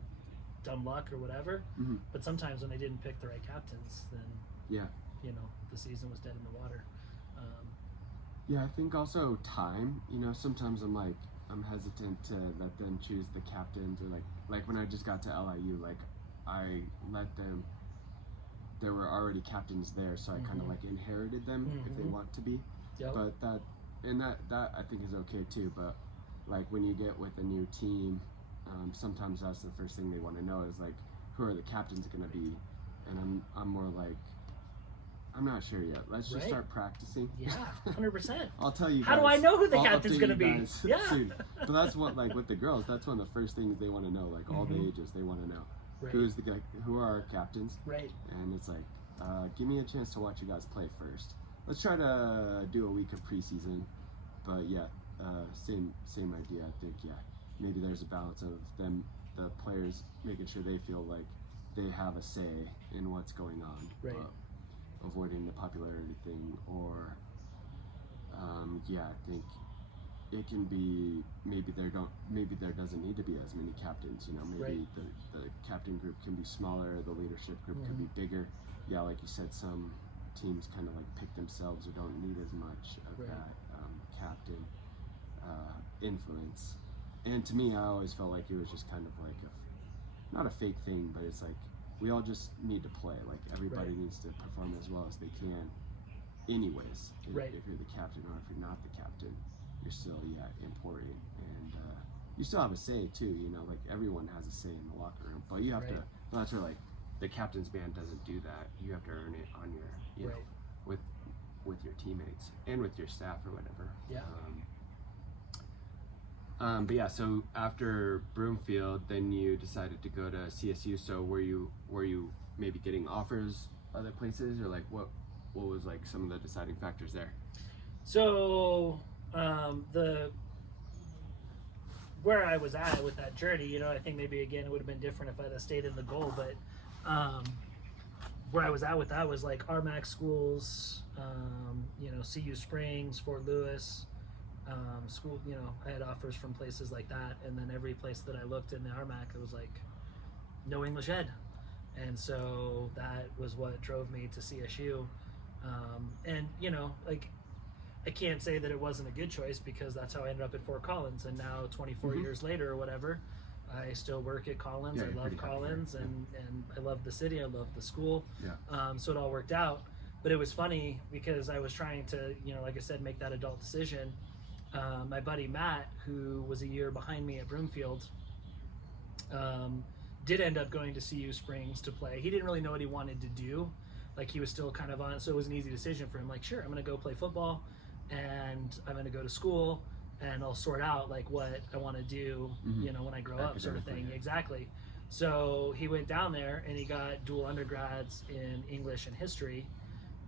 dumb luck or whatever. But sometimes when they didn't pick the right captains, then you know, the season was dead in the water. Yeah, I think also time, you know, sometimes I'm hesitant to let them choose the captains, or like when I just got to LIU, like I let them, there were already captains there, so I kind of like inherited them if they want to be. But that I think is okay too. But like when you get with a new team, sometimes that's the first thing they want to know is like, who are the captains going to be? And I'm more like, I'm not sure yet. Let's just start practicing. Yeah, 100%. I'll tell you guys. How do I know who the captain's going to be? Yeah. Soon. But that's what, like with the girls, that's one of the first things they want to know. Like all the ages, they want to know who's the guy, who are our captains. Right. And it's like, give me a chance to watch you guys play first. let's try to do a week of preseason. But yeah, same idea. I think maybe there's a balance of them, the players, making sure they feel like they have a say in what's going on, right? Avoiding the popularity thing, or I think it can be maybe there doesn't need to be as many captains. Maybe the captain group can be smaller, the leadership group could be bigger. Yeah, like you said, some teams kind of like pick themselves or don't need as much of that captain influence. And to me, I always felt like it was just kind of like not a fake thing, but it's like we all just need to play. Like everybody needs to perform as well as they can anyways. If you're the captain or if you're not the captain, you're still important, and you still have a say too. Like everyone has a say in the locker room, but you have to. Well, that's where like the captain's band doesn't do that. You have to earn it on your with your teammates and with your staff or whatever. But yeah, so after Broomfield, then you decided to go to CSU. So were you maybe getting offers other places, or like what was like some of the deciding factors there? So where I was at with that journey, I think maybe again it would have been different if I'd have stayed in the goal, but where I was at with that was like RMAC schools, CU Springs, Fort Lewis, school. I had offers from places like that, and then every place that I looked in the RMAC, it was like no English ed, and so that was what drove me to CSU. And like I can't say that it wasn't a good choice, because that's how I ended up at Fort Collins, and now 24 years later or whatever, I still work at Collins. I love Collins, and I love the city, I love the school. So it all worked out. But it was funny because I was trying to, like I said, make that adult decision. My buddy Matt, who was a year behind me at Broomfield, did end up going to CU Springs to play. He didn't really know what he wanted to do. Like he was still kind of on, so it was an easy decision for him. Like, sure, I'm going to go play football, and I'm going to go to school, and I'll sort out like what I want to do, when I grow up, sort of thing. Exactly. So he went down there and he got dual undergrads in English and history,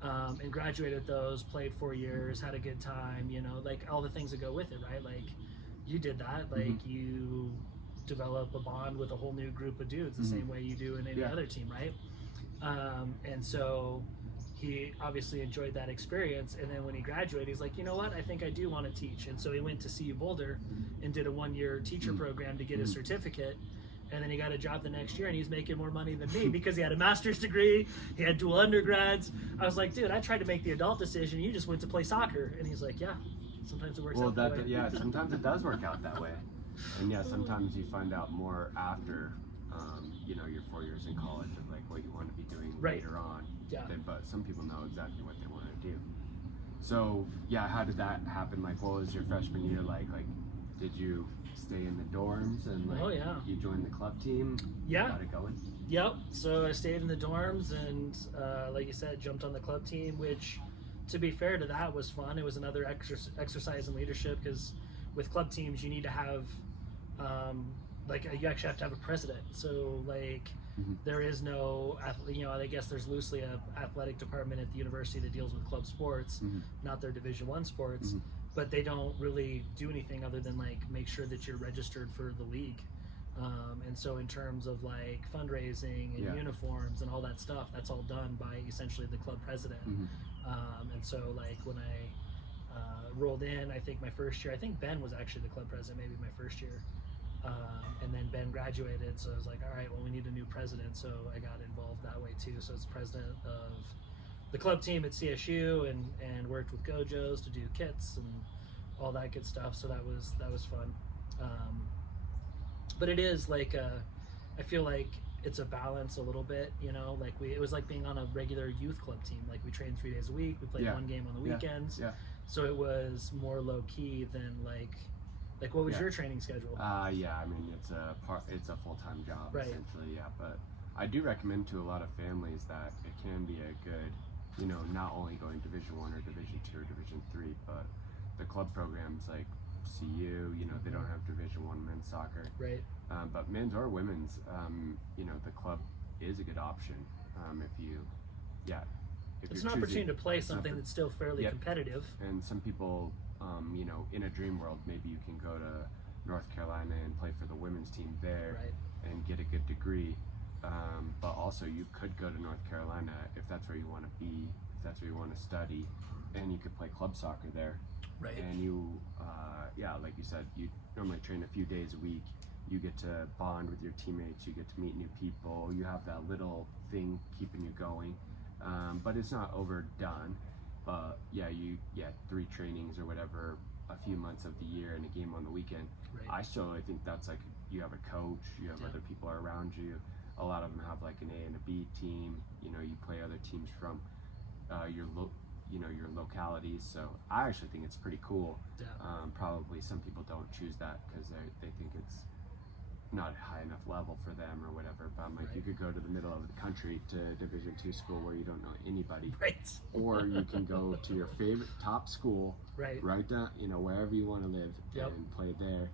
and graduated those, played 4 years, had a good time, like all the things that go with it, right? Like you did that, like you develop a bond with a whole new group of dudes the same way you do in any other team, right? And so he obviously enjoyed that experience, and then when he graduated, he's like, you know what, I think I do want to teach. And so he went to CU Boulder and did a 1-year teacher program to get his certificate, and then he got a job the next year, and he's making more money than me because he had a master's degree, he had dual undergrads. I was like, dude, I tried to make the adult decision, you just went to play soccer. And he's like, yeah, sometimes it works out that way. Yeah, sometimes it does work out that way. And yeah, sometimes you find out more after your 4 years in college of like what you want to be doing later on. But some people know exactly what they want to do. So yeah, how did that happen? Like, what was your freshman year like? Like, did you stay in the dorms and like you joined the club team? Got it going? Yep. So I stayed in the dorms and like you said, jumped on the club team, which, to be fair to that, was fun. It was another exercise in leadership, because with club teams you need to have you actually have to have a president. So like there is no, I guess there's loosely a athletic department at the university that deals with club sports, not their Division I sports, but they don't really do anything other than like make sure that you're registered for the league. And so in terms of like fundraising and uniforms and all that stuff, that's all done by essentially the club president. And so like when I rolled in, I think my first year, I think Ben was actually the club president, maybe my first year. And then Ben graduated, so I was like, all right, well, we need a new president, so I got involved that way too. So it's president of the club team at CSU, and worked with Gojos to do kits and all that good stuff. So that was fun. But it is like I feel like it's a balance a little bit, like it was like being on a regular youth club team. Like we trained 3 days a week, we played one game on the weekends. So it was more low key than like what was your training schedule? I mean, it's a full-time job, essentially, but I do recommend to a lot of families that it can be a good, not only going Division I or Division II or Division III, but the club programs like CU, they don't have Division I men's soccer, but men's or women's, the club is a good option if it's you're an opportunity to play it's something not- that's still fairly Yep. competitive. And some people, you know, in a dream world, maybe you can go to North Carolina and play for the women's team there Right. and get a good degree. But also you could go to North Carolina if that's where you want to be, if that's where you want to study, and you could play club soccer there. Right. And you, like you said, you normally train a few days a week. You get to bond with your teammates. You get to meet new people. You have that little thing keeping you going. But it's not overdone. But yeah, 3 trainings or whatever, a few months of the year, and a game on the weekend. Right. I think that's like, you have a coach, you have Yeah. other people around you. A lot of them have like an A and a B team. You know, you play other teams from your localities. So I actually think it's pretty cool. Yeah. Probably some people don't choose that because they think it's not a high enough level for them or whatever. But I'm like, Right. you could go to the middle of the country to Division II school where you don't know anybody, Right. or you can go to your favorite top school, Right. right down, you know, wherever you want to live, Yep. and play there.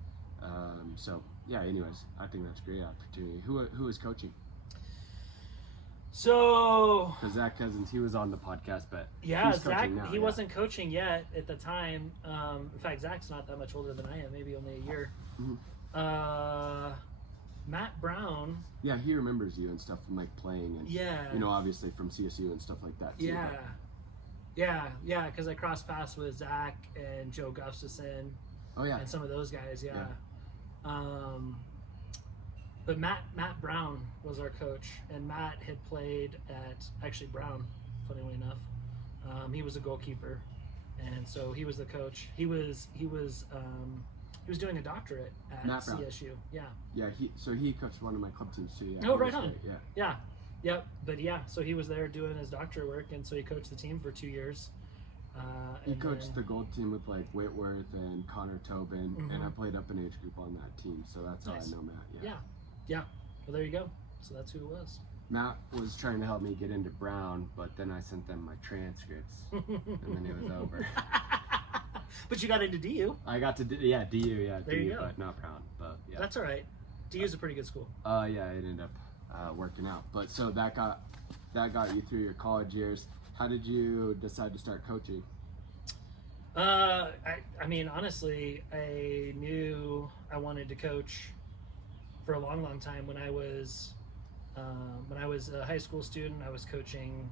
So yeah, anyways, I think that's a great opportunity. Who is coaching? So Because Zach Cousins, he was on the podcast, but yeah, he's Zach, coaching now, he yeah. wasn't coaching yet at the time. In fact, Zach's not that much older than I am, maybe only a year. Mhm. Matt Brown, Yeah, he remembers you and stuff from like playing and yeah, you know, obviously from CSU and stuff like that too. yeah, because I crossed paths with Zach and Joe Gustafson Oh yeah. and some of those guys, yeah. But Matt Brown was our coach, and Matt had played at Brown, funnily enough. He was a goalkeeper, and so he was the coach. He was doing a doctorate at Matt Brown. CSU. Yeah. Yeah, he coached one of my club teams too. Yeah. Oh, He right was on. great, Yeah. Yeah. Yep. But yeah, so he was there doing his doctorate work, and so he coached the team for 2 years. He and coached then- the gold team with like Whitworth and Connor Tobin, and I played up an age group on that team, so that's Nice. how I know Matt. Yeah. Yeah. Well, there you go. So that's who it was. Matt was trying to help me get into Brown, but then I sent them my transcripts, and then it was over. But you got into DU. I got to DU, There you DU, go. but not Brown. But yeah. That's all right. DU's a pretty good school. Yeah, it ended up working out. But so that got you through your college years. How did you decide to start coaching? I mean, honestly, I knew I wanted to coach for a long, long time. When I was a high school student, I was coaching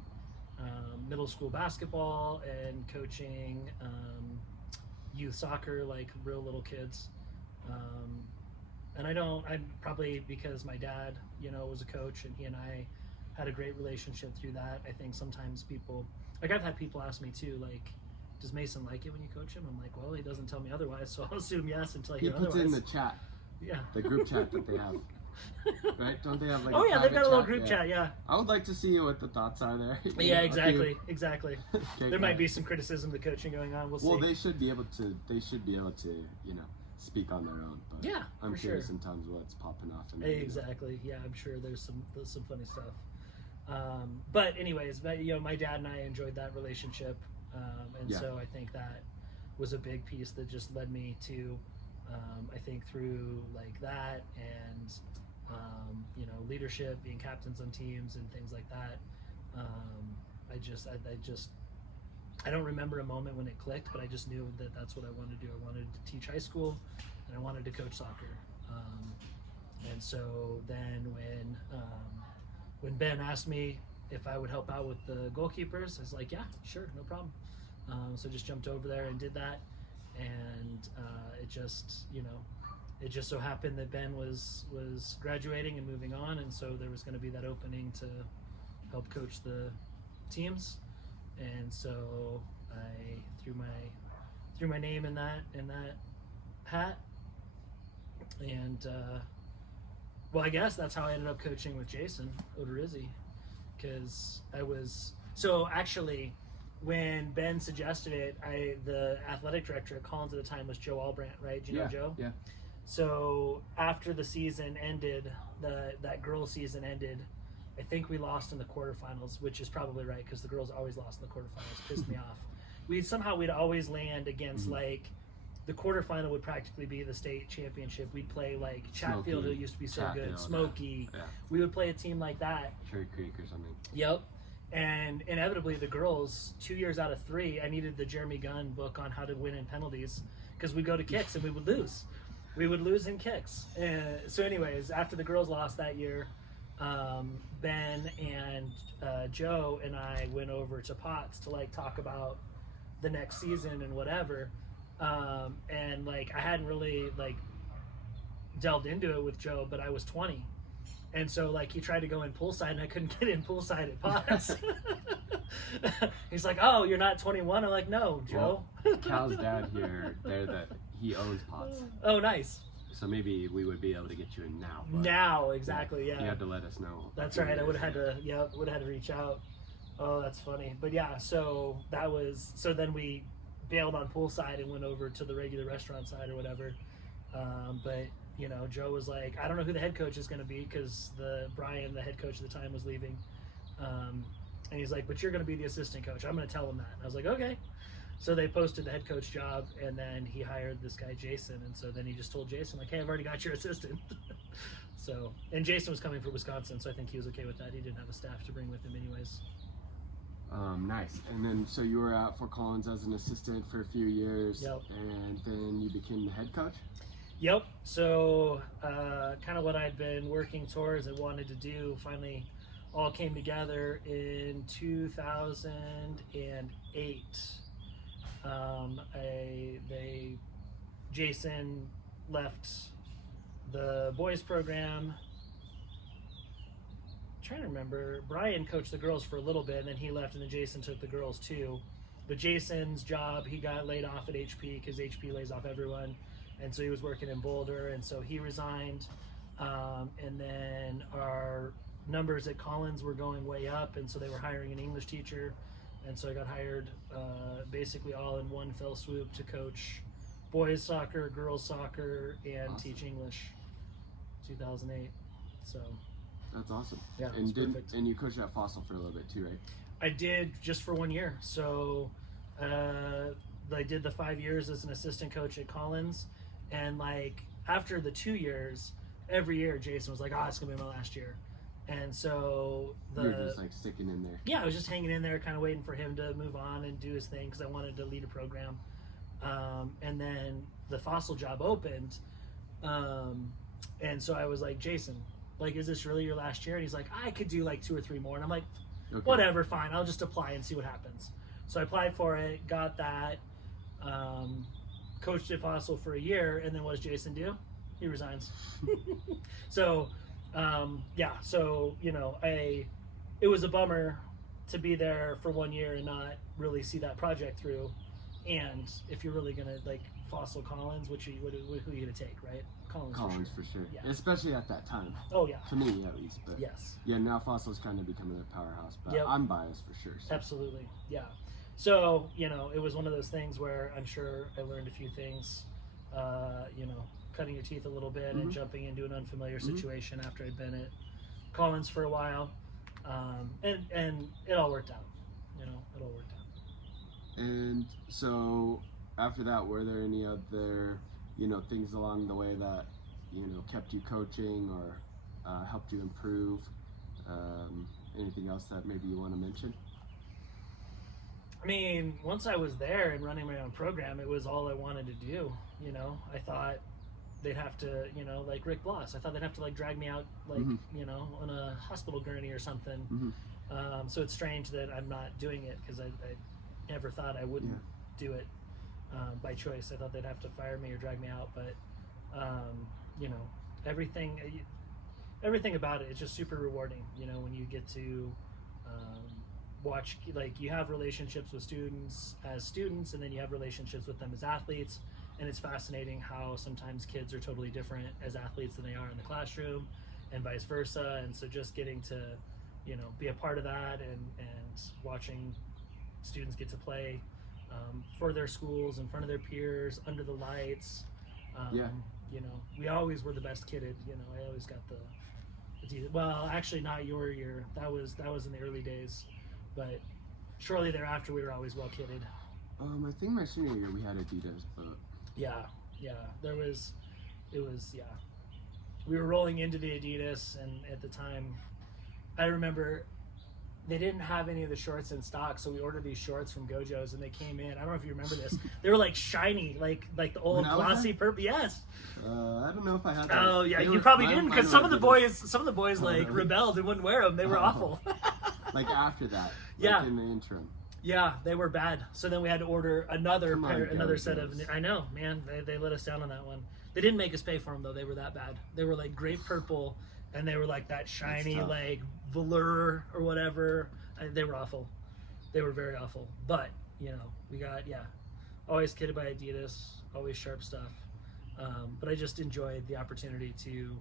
middle school basketball and coaching youth soccer, like real little kids. And I'm probably because my dad, was a coach, and he and I had a great relationship through that. I think sometimes people, like I've had people ask me too, like, does Mason like it when you coach him? I'm like, well, he doesn't tell me otherwise, so I'll assume yes until I He hear puts otherwise. it in the chat, Yeah. the group chat that they have, right? Don't they have like? Oh a yeah, they've private got a little chat? group Yeah. chat, yeah. I would like to see what the thoughts are there. You Yeah, know, exactly, a few- exactly. Okay, There might yeah. be some criticism of the coaching going on. We'll see. Well, they should be able to. Speak on their own. But Yeah, I'm for curious sure. sometimes what's popping off. In Exactly. Yeah, I'm sure there's some funny stuff. But anyways, my dad and I enjoyed that relationship, and Yeah. so I think that was a big piece that just led me to, I think through like that and leadership, being captains on teams and things like that. I don't remember a moment when it clicked, but I just knew that that's what I wanted to do. I wanted to teach high school, and I wanted to coach soccer. And so then when Ben asked me if I would help out with the goalkeepers, I was like, yeah, sure, no problem. So just jumped over there and did that, and it just so happened that Ben was graduating and moving on, and so there was going to be that opening to help coach the teams. And so I threw my name in that hat, and well, I guess that's how I ended up coaching with Jason Odorizzi, because actually when Ben suggested it, the athletic director at Collins at the time was Joe Albrandt, right? Do you know Joe? Yeah. So after the season ended, that girls' season ended, I think we lost in the quarterfinals, which is probably right because the girls always lost in the quarterfinals. Pissed me off. We'd always land against like the quarterfinal would practically be the state championship. We'd play like Chatfield, who used to be so good, Chatfield, Smoky. Yeah. We would play a team like that. Cherry Creek or something. Yep. And inevitably, the girls, 2 years out of 3, I needed the Jeremy Gunn book on how to win in penalties, because we'd go to kicks and we would lose. We would lose in kicks. So anyways, after the girls lost that year, Ben and Joe and I went over to Potts to like talk about the next season and whatever. And like I hadn't really like delved into it with Joe, but I was 20. And so like he tried to go in poolside and I couldn't get in poolside at Potts. He's like, "Oh, you're not 21?" I'm like, "No, Joe." Well, Cal's dad here, he owns Potts. Oh, nice. So maybe we would be able to get you in now. Now, exactly, yeah. You had to let us know. That's right. I would have had to reach out. Oh, that's funny. But yeah, so then we bailed on poolside and went over to the regular restaurant side or whatever. But you know, Joe was like, I don't know who the head coach is going to be, because Brian, the head coach at the time, was leaving. And he's like, but you're going to be the assistant coach. I'm going to tell him that. And I was like, okay. So they posted the head coach job, and then he hired this guy, Jason. And so then he just told Jason, like, hey, I've already got your assistant. So, and Jason was coming from Wisconsin, so I think he was okay with that. He didn't have a staff to bring with him anyways. Nice. And then, so you were at Fort Collins as an assistant for a few years. Yep. And then you became the head coach? Yep. So kind of what I'd been working towards, I wanted to do, finally all came together in 2008. Jason left the boys program. I'm trying to remember. Brian coached the girls for a little bit, and then he left, and then Jason took the girls too. But Jason's job, he got laid off at HP because HP lays off everyone. And so he was working in Boulder, and so he resigned. And then our numbers at Collins were going way up, and so they were hiring an English teacher. And so I got hired basically all in one fell swoop to coach boys soccer, girls soccer, and awesome. Teach English. 2008. So that's awesome. Yeah, and perfect. And you coached at Fossil for a little bit too, right? I did, just for 1 year. So I did the 5 years as an assistant coach at Collins. And like after the 2 years, every year Jason was like, "Oh, it's gonna be my last year." And so you were just like sticking in there. Yeah, I was just hanging in there, kind of waiting for him to move on and do his thing, because I wanted to lead a program. And then the Fossil job opened, and so I was like, "Jason, like, is this really your last year?" And he's like, "I could do like 2 or 3 more." And I'm like, Okay. "Whatever, fine. I'll just apply and see what happens." So I applied for it, got that. Coached at Fossil for a year, and then what does Jason do? He resigns. So, so you know, it was a bummer to be there for 1 year and not really see that project through. And if you're really gonna like Fossil Collins, who are you gonna take, right? Collins for sure. Yeah. Especially at that time. Oh yeah. To me, at least. But yes. Yeah, now Fossil's kind of becoming a powerhouse, but Yep. I'm biased for sure. So. Absolutely. Yeah. So, you know, it was one of those things where I'm sure I learned a few things, you know, cutting your teeth a little bit and jumping into an unfamiliar situation after I'd been at Collins for a while. And it all worked out, you know, it all worked out. And so after that, were there any other, you know, things along the way that, you know, kept you coaching or helped you improve? Anything else that maybe you want to mention? I mean, once I was there and running my own program, it was all I wanted to do. You know, I thought they'd have to, you know, like Rick Bloss, I thought they'd have to like drag me out, like, you know, on a hospital gurney or something. So it's strange that I'm not doing it, because I never thought I wouldn't do it by choice. I thought they'd have to fire me or drag me out, but you know, everything about it is just super rewarding. You know, when you get to watch, like, you have relationships with students as students, and then you have relationships with them as athletes, and it's fascinating how sometimes kids are totally different as athletes than they are in the classroom, and vice versa. And so just getting to, you know, be a part of that and watching students get to play for their schools, in front of their peers, under the lights. You know, we always were the best kidded. You know, I always got the well, actually not your year. That was in the early days, but shortly thereafter we were always well kidded. I think my senior year we had Adidas, but Yeah, we were rolling into the Adidas, and at the time, I remember they didn't have any of the shorts in stock, so we ordered these shorts from Gojo's, and they came in. I don't know if you remember this. They were like shiny, like the old glossy purple. Yes. I don't know if I had those. Oh yeah, you probably didn't, because some of the boys like rebelled and wouldn't wear them. They were awful. Like after that. Yeah. Like in the interim. Yeah, they were bad. So then we had to order another set of. I know, man. They let us down on that one. They didn't make us pay for them though. They were that bad. They were like grape purple, and they were like that shiny like velour or whatever. They were awful. They were very awful. But we got always kitted by Adidas, always sharp stuff. But I just enjoyed the opportunity to,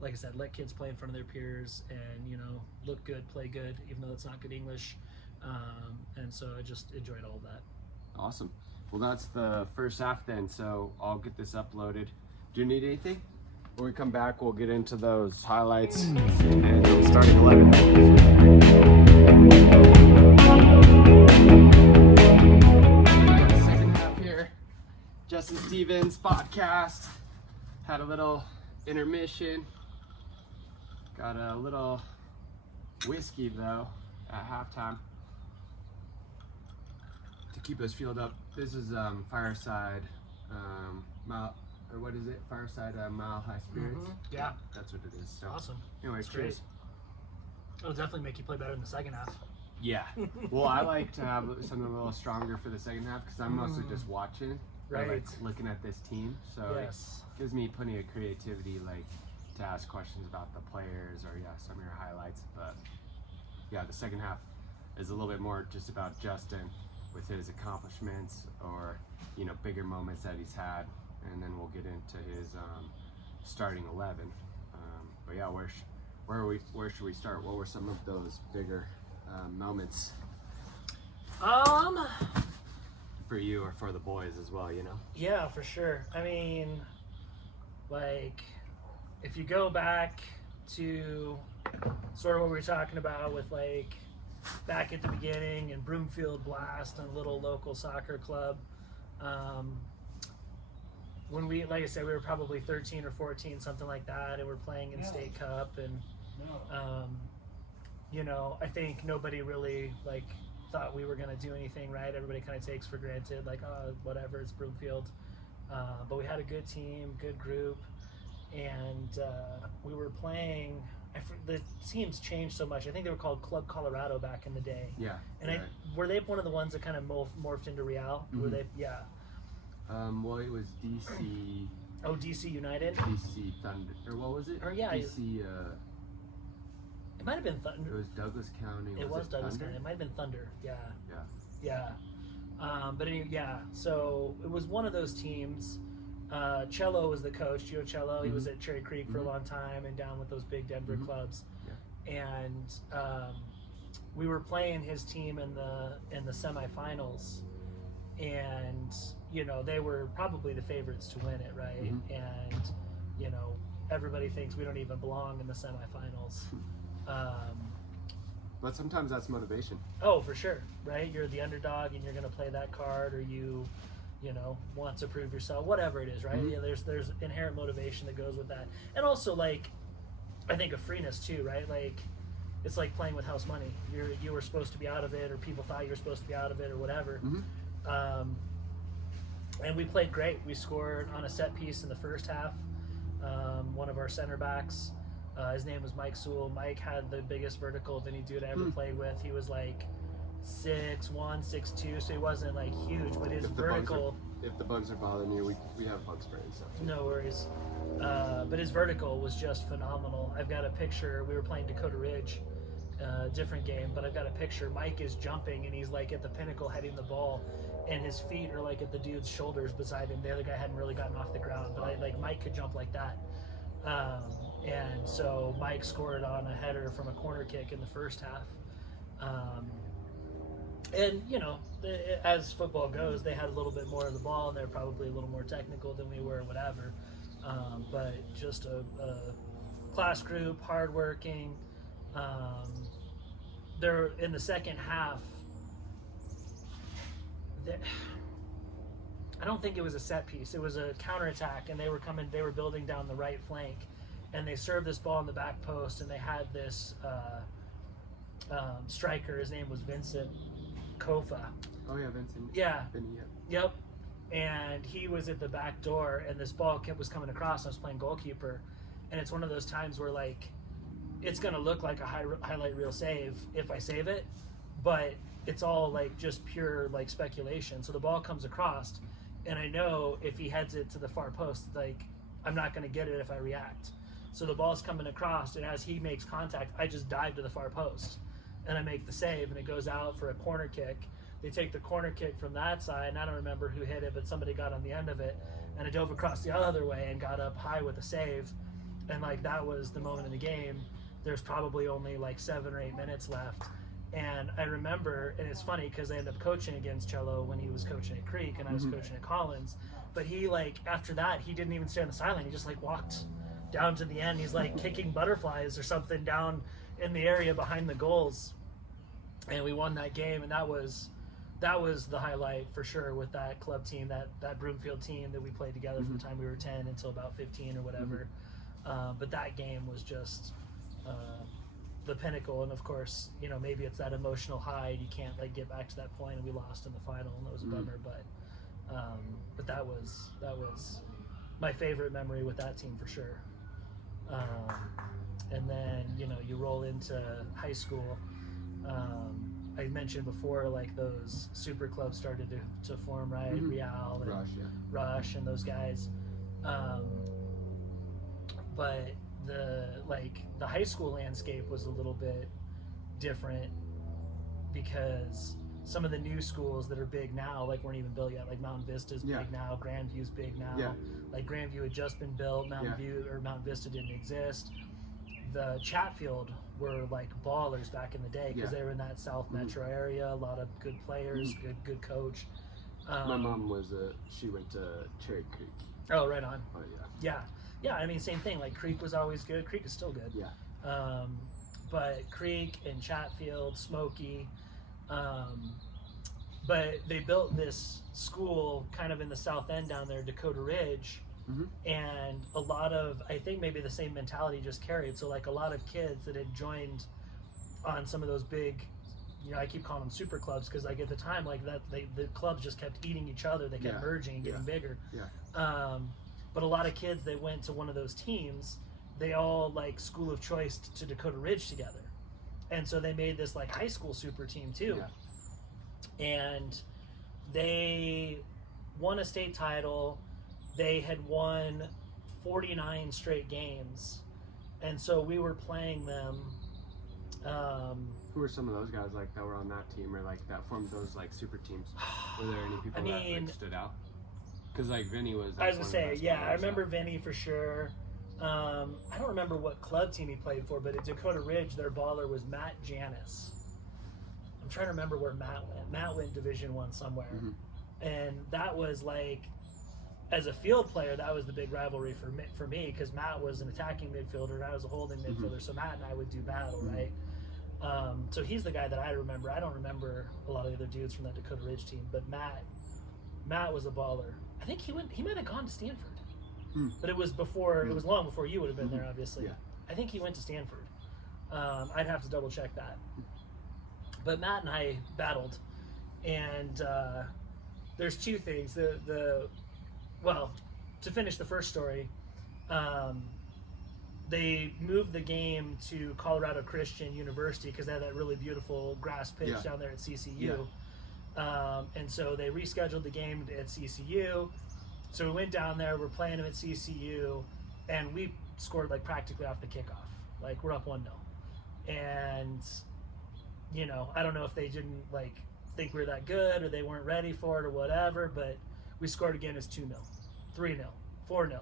like I said, let kids play in front of their peers and look good, play good, even though it's not good English. And so I just enjoyed all of that. Awesome. Well, that's the first half then, so I'll get this uploaded. Do you need anything? When we come back, we'll get into those highlights and we'll start at 11. We got the second half here. Justin Stevens podcast. Had a little intermission. Got a little whiskey though at halftime to keep us fueled up. This is Fireside Fireside Mile High Spirits. Mm-hmm. Yeah, that's what it is. So, awesome. Anyway, that's cheers. Great. It'll definitely make you play better in the second half. Yeah. Well, I like to have something a little stronger for the second half because I'm mostly just watching, right? Like looking at this team. So yes. It gives me plenty of creativity, like to ask questions about the players or some of your highlights. But yeah, the second half is a little bit more just about Justin with his accomplishments or bigger moments that he's had, and then we'll get into his starting 11. But yeah, where should we start? What were some of those bigger moments for you or for the boys as well? Yeah, for sure. I mean, like if you go back to sort of what we were talking about with like back at the beginning and Broomfield Blast and a little local soccer club. When we, like I said, we were probably 13 or 14, something like that, and we're playing in State Cup, and I think nobody really like thought we were gonna do anything, right? Everybody kind of takes for granted, like, oh, whatever, it's Broomfield. But we had a good team, good group, and we were playing. The teams changed so much. I think they were called Club Colorado back in the day. Yeah. And were they one of the ones that kind of morphed into Real? Mm-hmm. Were they? Yeah. Well, it was DC. Oh, DC United. DC Thunder, or what was it? Or yeah, DC. It might have been Thunder. It was Douglas County. It was Douglas Thunder? County. It might have been Thunder. Yeah. Yeah. Yeah. But anyway, yeah. So it was one of those teams. Cello was the coach, Gio Cello. Mm-hmm. He was at Cherry Creek for a long time and down with those big Denver clubs. Yeah. And we were playing his team in the semifinals, and they were probably the favorites to win it, right? Mm-hmm. And everybody thinks we don't even belong in the semifinals. But sometimes that's motivation. Oh, for sure, right? You're the underdog and you're going to play that card, or you want to prove yourself, whatever it is, right? Mm-hmm. Yeah, there's inherent motivation that goes with that. And also, like, I think a freeness too, right? Like, it's like playing with house money. You were supposed to be out of it, or people thought you were supposed to be out of it, or whatever. Mm-hmm. And we played great. We scored on a set piece in the first half. One of our center backs, his name was Mike Sewell. Mike had the biggest vertical of any dude I ever played with. He was like 6'1", 6'2", so he wasn't like huge, but his vertical. If the bugs are bothering you, we have bug spray and stuff too. No worries. But his vertical was just phenomenal. I've got a picture. We were playing Dakota Ridge, different game, but I've got a picture. Mike is jumping and he's like at the pinnacle heading the ball, and his feet are like at the dude's shoulders beside him. The other guy hadn't really gotten off the ground, but Mike could jump like that. And so Mike scored on a header from a corner kick in the first half. And as football goes, they had a little bit more of the ball, and they're probably a little more technical than we were, whatever. But just a class group, hardworking. They're in the second half. I don't think it was a set piece. It was a counterattack, and they were building down the right flank, and they served this ball in the back post, and they had this striker. His name was Vincent Kofa. Oh yeah, Vincent. Yeah. Vinny, yeah. Yep. And he was at the back door, and this ball was coming across. I was playing goalkeeper, and it's one of those times where like it's gonna look like a highlight reel save if I save it, but it's all like just pure like speculation. So the ball comes across, and I know if he heads it to the far post, like I'm not gonna get it if I react. So the ball's coming across, and as he makes contact, I just dive to the far post, and I make the save, and it goes out for a corner kick. They take the corner kick from that side, and I don't remember who hit it, but somebody got on the end of it, and I dove across the other way and got up high with a save, and like that was the moment in the game. There's probably only like 7 or 8 minutes left, and I remember, and it's funny because I ended up coaching against Cello when he was coaching at Creek, and I was coaching at Collins, but he like after that he didn't even stay on the sideline. He just like walked down to the end. He's like kicking butterflies or something down in the area behind the goals, and we won that game, and that was the highlight for sure with that club team, that Broomfield team that we played together from the time we were 10 until about 15 or whatever. But that game was just the pinnacle, and of course, you know, maybe it's that emotional high, you can't like get back to that point, and we lost in the final, and that was a bummer. But that was my favorite memory with that team for sure. And then, you know, you roll into high school. I mentioned before, like those super clubs started to form, right? Real and Rush and those guys. But the high school landscape was a little bit different because some of the new schools that are big now, like weren't even built yet. Like Mountain Vista's big now, Grandview's big now. Yeah. Like Grandview had just been built, Mountain Vista didn't exist. The Chatfield were like ballers back in the day because they were in that South Metro area. A lot of good players, good coach. My mom she went to Cherry Creek. Oh, right on. Oh Yeah. I mean, same thing. Like Creek was always good. Creek is still good. Yeah. But Creek and Chatfield, Smoky. But they built this school kind of in the south end down there, Dakota Ridge. And a lot of, I think maybe the same mentality just carried. So like a lot of kids that had joined on some of those big, you know, I keep calling them super clubs because like at the time like that the clubs just kept eating each other. They kept merging and getting bigger. But a lot of kids that went to one of those teams, they all like school of choice to Dakota Ridge together. And so they made this like high school super team too. And they won a state title. They had won 49 straight games, and so we were playing them. Who were some of those guys like that were on that team or like that formed those like super teams? Were there any people that like, stood out? Because like Vinny was. I was gonna say, I remember Vinny for sure. I don't remember what club team he played for, but at Dakota Ridge, their baller was Matt Janis. I'm trying to remember where Matt went. Matt went Division I somewhere, and that was like. As a field player, that was the big rivalry for me because Matt was an attacking midfielder and I was a holding midfielder. So Matt and I would do battle, right? So he's the guy that I remember. I don't remember a lot of the other dudes from that Dakota Ridge team, but Matt was a baller. I think he might have gone to Stanford, but it was before. It was long before you would have been there, obviously. I think he went to Stanford. I'd have to double check that. But Matt and I battled, and there's two things. Well, to finish the first story, they moved the game to Colorado Christian University because they had that really beautiful grass pitch down there at CCU. And so they rescheduled the game at CCU. So we went down there, we're playing them at CCU, and we scored like practically off the kickoff. Like we're up 1-0. And, you know, I don't know if they didn't like think we were that good or they weren't ready for it or whatever, but we scored again as 2-0, 3-0, 4-0.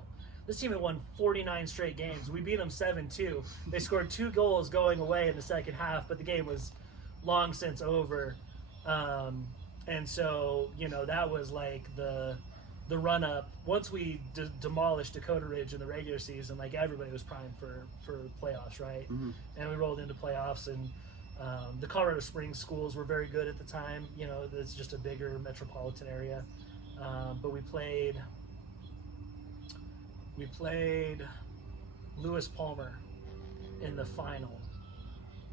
This team had won 49 straight games. We beat them 7-2. They scored 2 goals going away in the second half, but the game was long since over. And so, you know, that was like the run-up. Once we demolished Dakota Ridge in the regular season, like everybody was primed for playoffs, right? And we rolled into playoffs, and the Colorado Springs schools were very good at the time. You know, it's just a bigger metropolitan area. But we played Lewis Palmer in the final,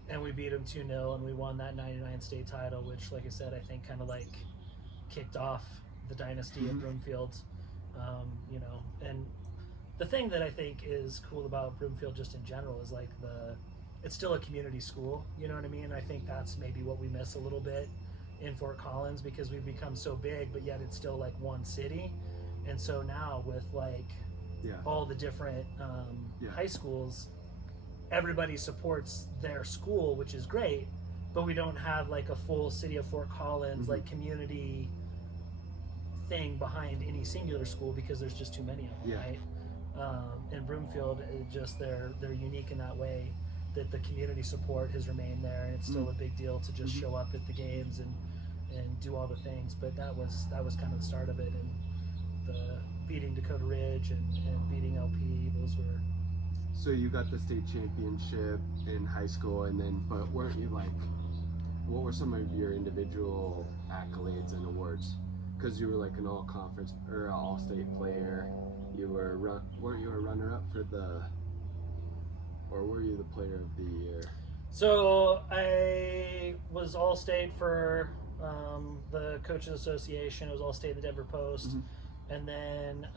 and we beat them 2-0, and we won that 99 state title, which, like I said, I think kind of like kicked off the dynasty at Broomfield. You know, and the thing that I think is cool about Broomfield just in general is like it's still a community school, you know what I mean? I think that's maybe what we miss a little bit in Fort Collins, because we've become so big, but yet it's still like one city. And so now with like all the different high schools, everybody supports their school, which is great, but we don't have like a full city of Fort Collins like community thing behind any singular school, because there's just too many of them, right? And Broomfield, they're unique in that way, that the community support has remained there, and it's still a big deal to just show up at the games and do all the things. But that was kind of the start of it, and the beating Dakota Ridge and beating LP, those were. So you got the state championship in high school, and then, but weren't you like, what were some of your individual accolades and awards? Because you were like an all-conference or all-state player. You weren't you a runner-up for or were you the player of the year? So I was all-state for the Coaches Association. It was all-state the Denver Post, and then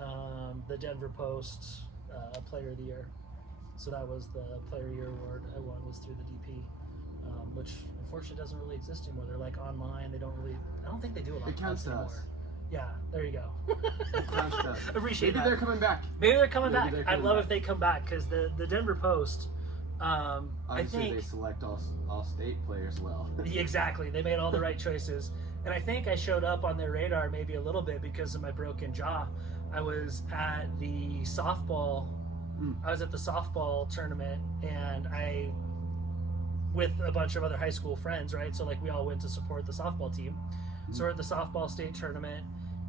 the Denver Post Player of the Year. So that was the Player of the Year award I won, was through the DP, which unfortunately doesn't really exist anymore. They're like online. They don't really. I don't think they do a lot. It counts to anymore. us. Yeah, there you go. It counts to us. Appreciate Maybe that. they're coming back. Maybe they're coming back. I'd love if they come back, because the Denver Post. Obviously, I think they select all state players well. Exactly. They made all the right choices. And I think I showed up on their radar maybe a little bit because of my broken jaw. I was at the softball tournament, and with a bunch of other high school friends, right? So like we all went to support the softball team. So we're at the softball state tournament,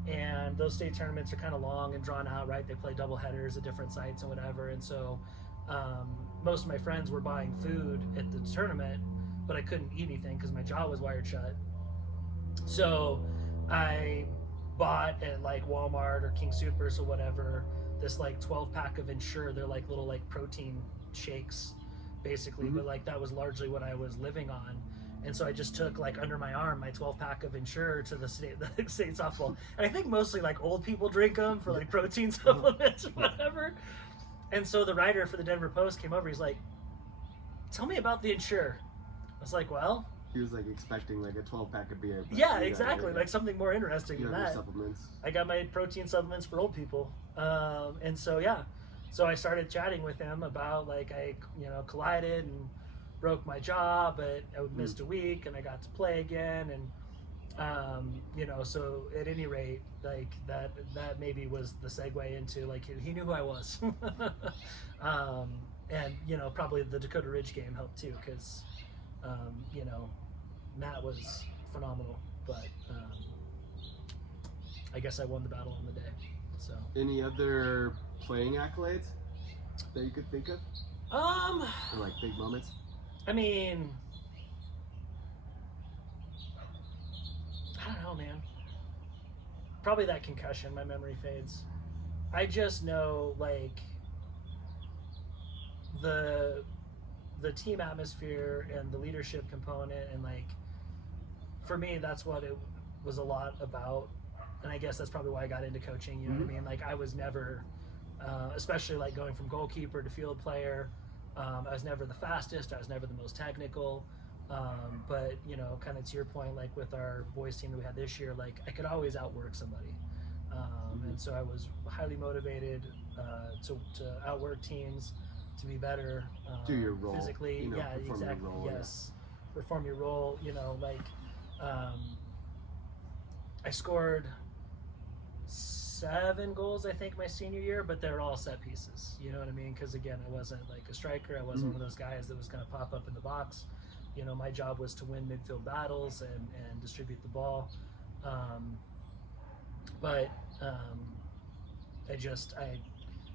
and those state tournaments are kind of long and drawn out, right? They play double headers at different sites and whatever. And so most of my friends were buying food at the tournament, but I couldn't eat anything because my jaw was wired shut. So I bought at like Walmart or King Soopers or whatever this like 12-pack of Ensure. They're like little like protein shakes basically, but like that was largely what I was living on. And so I just took like under my arm my 12-pack of Ensure to the state softball. And I think mostly like old people drink them for like protein supplements or whatever. And so the writer for the Denver Post came over. He's like, "Tell me about the Ensure." I was like, "Well." He was like expecting like a 12-pack of beer. Yeah, exactly. Like something more interesting than that. Supplements. I got my protein supplements for old people. And so, yeah. So I started chatting with him about like I collided and broke my jaw, but I missed a week, and I got to play again. And, so at any rate, like that maybe was the segue into like, he knew who I was. And, probably the Dakota Ridge game helped too, because, Matt was phenomenal, but I guess I won the battle on the day. So any other playing accolades that you could think of? Or like big moments? I mean, I don't know, man. Probably that concussion, my memory fades. I just know, like, the team atmosphere and the leadership component, and, like, for me, that's what it was a lot about. And I guess that's probably why I got into coaching, you know what I mean? Like, I was never, especially, like, going from goalkeeper to field player, I was never the fastest, I was never the most technical, but, kind of to your point, like, with our boys team that we had this year, like, I could always outwork somebody. And so I was highly motivated to outwork teams, to be better. Do your role. Physically, yeah, exactly, role, yes. Yeah. Perform your role, like, I scored 7 goals, I think, my senior year, but they're all set pieces. You know what I mean? Because, again, I wasn't like a striker. I wasn't one of those guys that was going to pop up in the box. My job was to win midfield battles and distribute the ball. I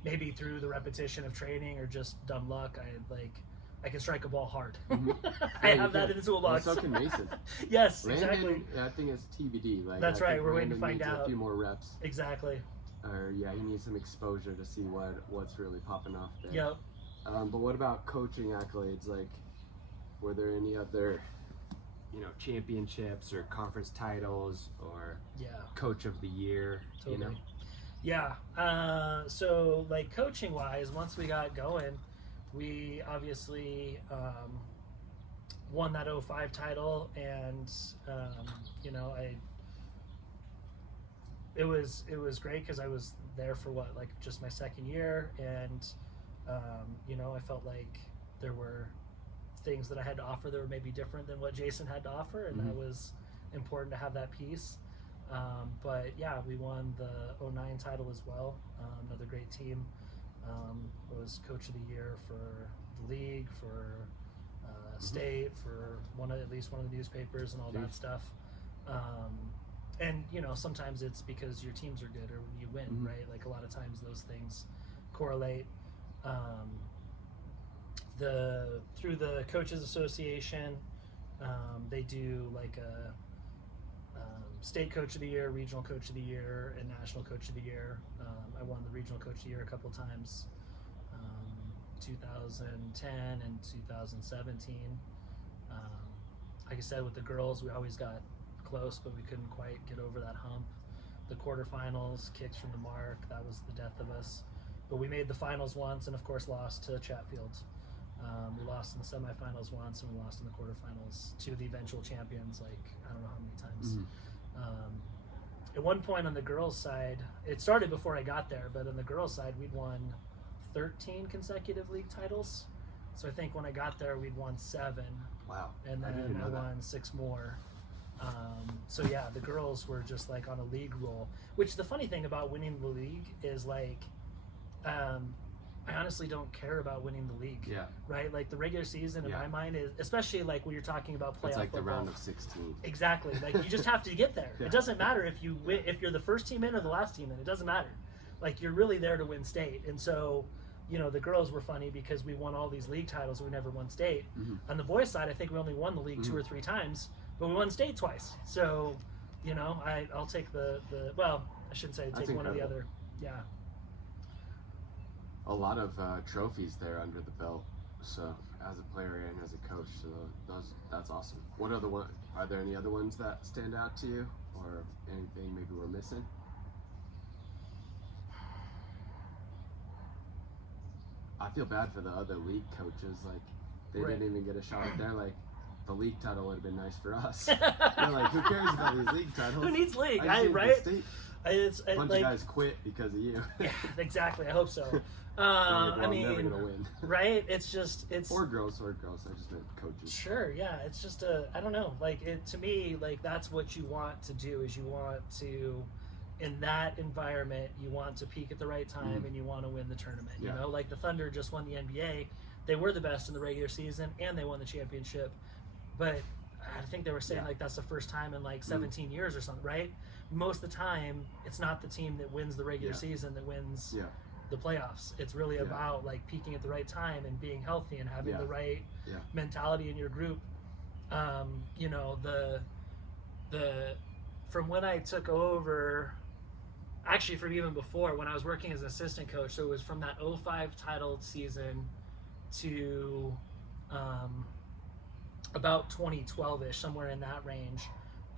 maybe through the repetition of training or just dumb luck, I can strike a ball hard. I have that in the toolbox. So can Mason. Yes, Brandon, exactly. I think it's TBD. Like, that's right. We're waiting to Brandon find needs out. A few more reps. Exactly. Or he needs some exposure to see what's really popping off there. Yep. But what about coaching accolades? Like, were there any other, championships or conference titles or coach of the year? Totally. Yeah. So like coaching wise, once we got going, we obviously won that 05 title, and it was great because I was there for just my second year, and I felt like there were things that I had to offer that were maybe different than what Jason had to offer, and that was important to have that piece. But yeah, we won the 09 title as well. Another great team. Was coach of the year for the league, for state, for at least one of the newspapers and all that stuff. And sometimes it's because your teams are good or you win, right? Like a lot of times those things correlate. Through the Coaches Association, they do like a state coach of the year, regional coach of the year, and national coach of the year. I won the regional coach of the year a couple times, 2010 and 2017. Like I said, with the girls, we always got close, but we couldn't quite get over that hump. The quarterfinals, kicks from the mark, that was the death of us. But we made the finals once, and of course lost to Chatfield. We lost in the semifinals once, and we lost in the quarterfinals to the eventual champions, I don't know how many times. At one point on the girls' side, it started before I got there, but on the girls' side, we'd won 13 consecutive league titles. So I think when I got there, we'd won 7. Wow. And then I won 6 more. So yeah, the girls were just on a league roll, which the funny thing about winning the league is I honestly don't care about winning the league. Yeah. Right? Like the regular season in my mind is, especially when you're talking about playoff it's like football. The round of 16. Exactly. You just have to get there. It doesn't matter if you win, if you're the first team in or the last team in. It doesn't matter. You're really there to win state. And so, the girls were funny because we won all these league titles and we never won state. On the boys' side, I think we only won the league 2 or 3 times, but we won state twice. So, I'll take well, I shouldn't say take one or the other. Yeah. A lot of trophies there under the belt, so as a player and as a coach, so that's awesome. What other one? Are there any other ones that stand out to you, or anything maybe we're missing? I feel bad for the other league coaches. They didn't even get a shot at there. The league title would have been nice for us. Who cares about these league titles? Who needs league? Right? It's a bunch of guys quit because of you. Yeah, exactly. I hope so. I'm never gonna win. Right? It's or girls. I just meant coaches. Sure. Yeah. It's just I don't know. To me, that's what you want to do. Is you want to, in that environment, you want to peak at the right time and you want to win the tournament. Yeah. The Thunder just won the NBA. They were the best in the regular season and they won the championship. But I think they were saying that's the first time in 17 years or something, right? Most of the time, it's not the team that wins the regular season that wins the playoffs. It's really about peaking at the right time and being healthy and having the right mentality in your group. The from when I took over, actually from even before when I was working as an assistant coach, so it was from that 05 title season to about 2012-ish, somewhere in that range.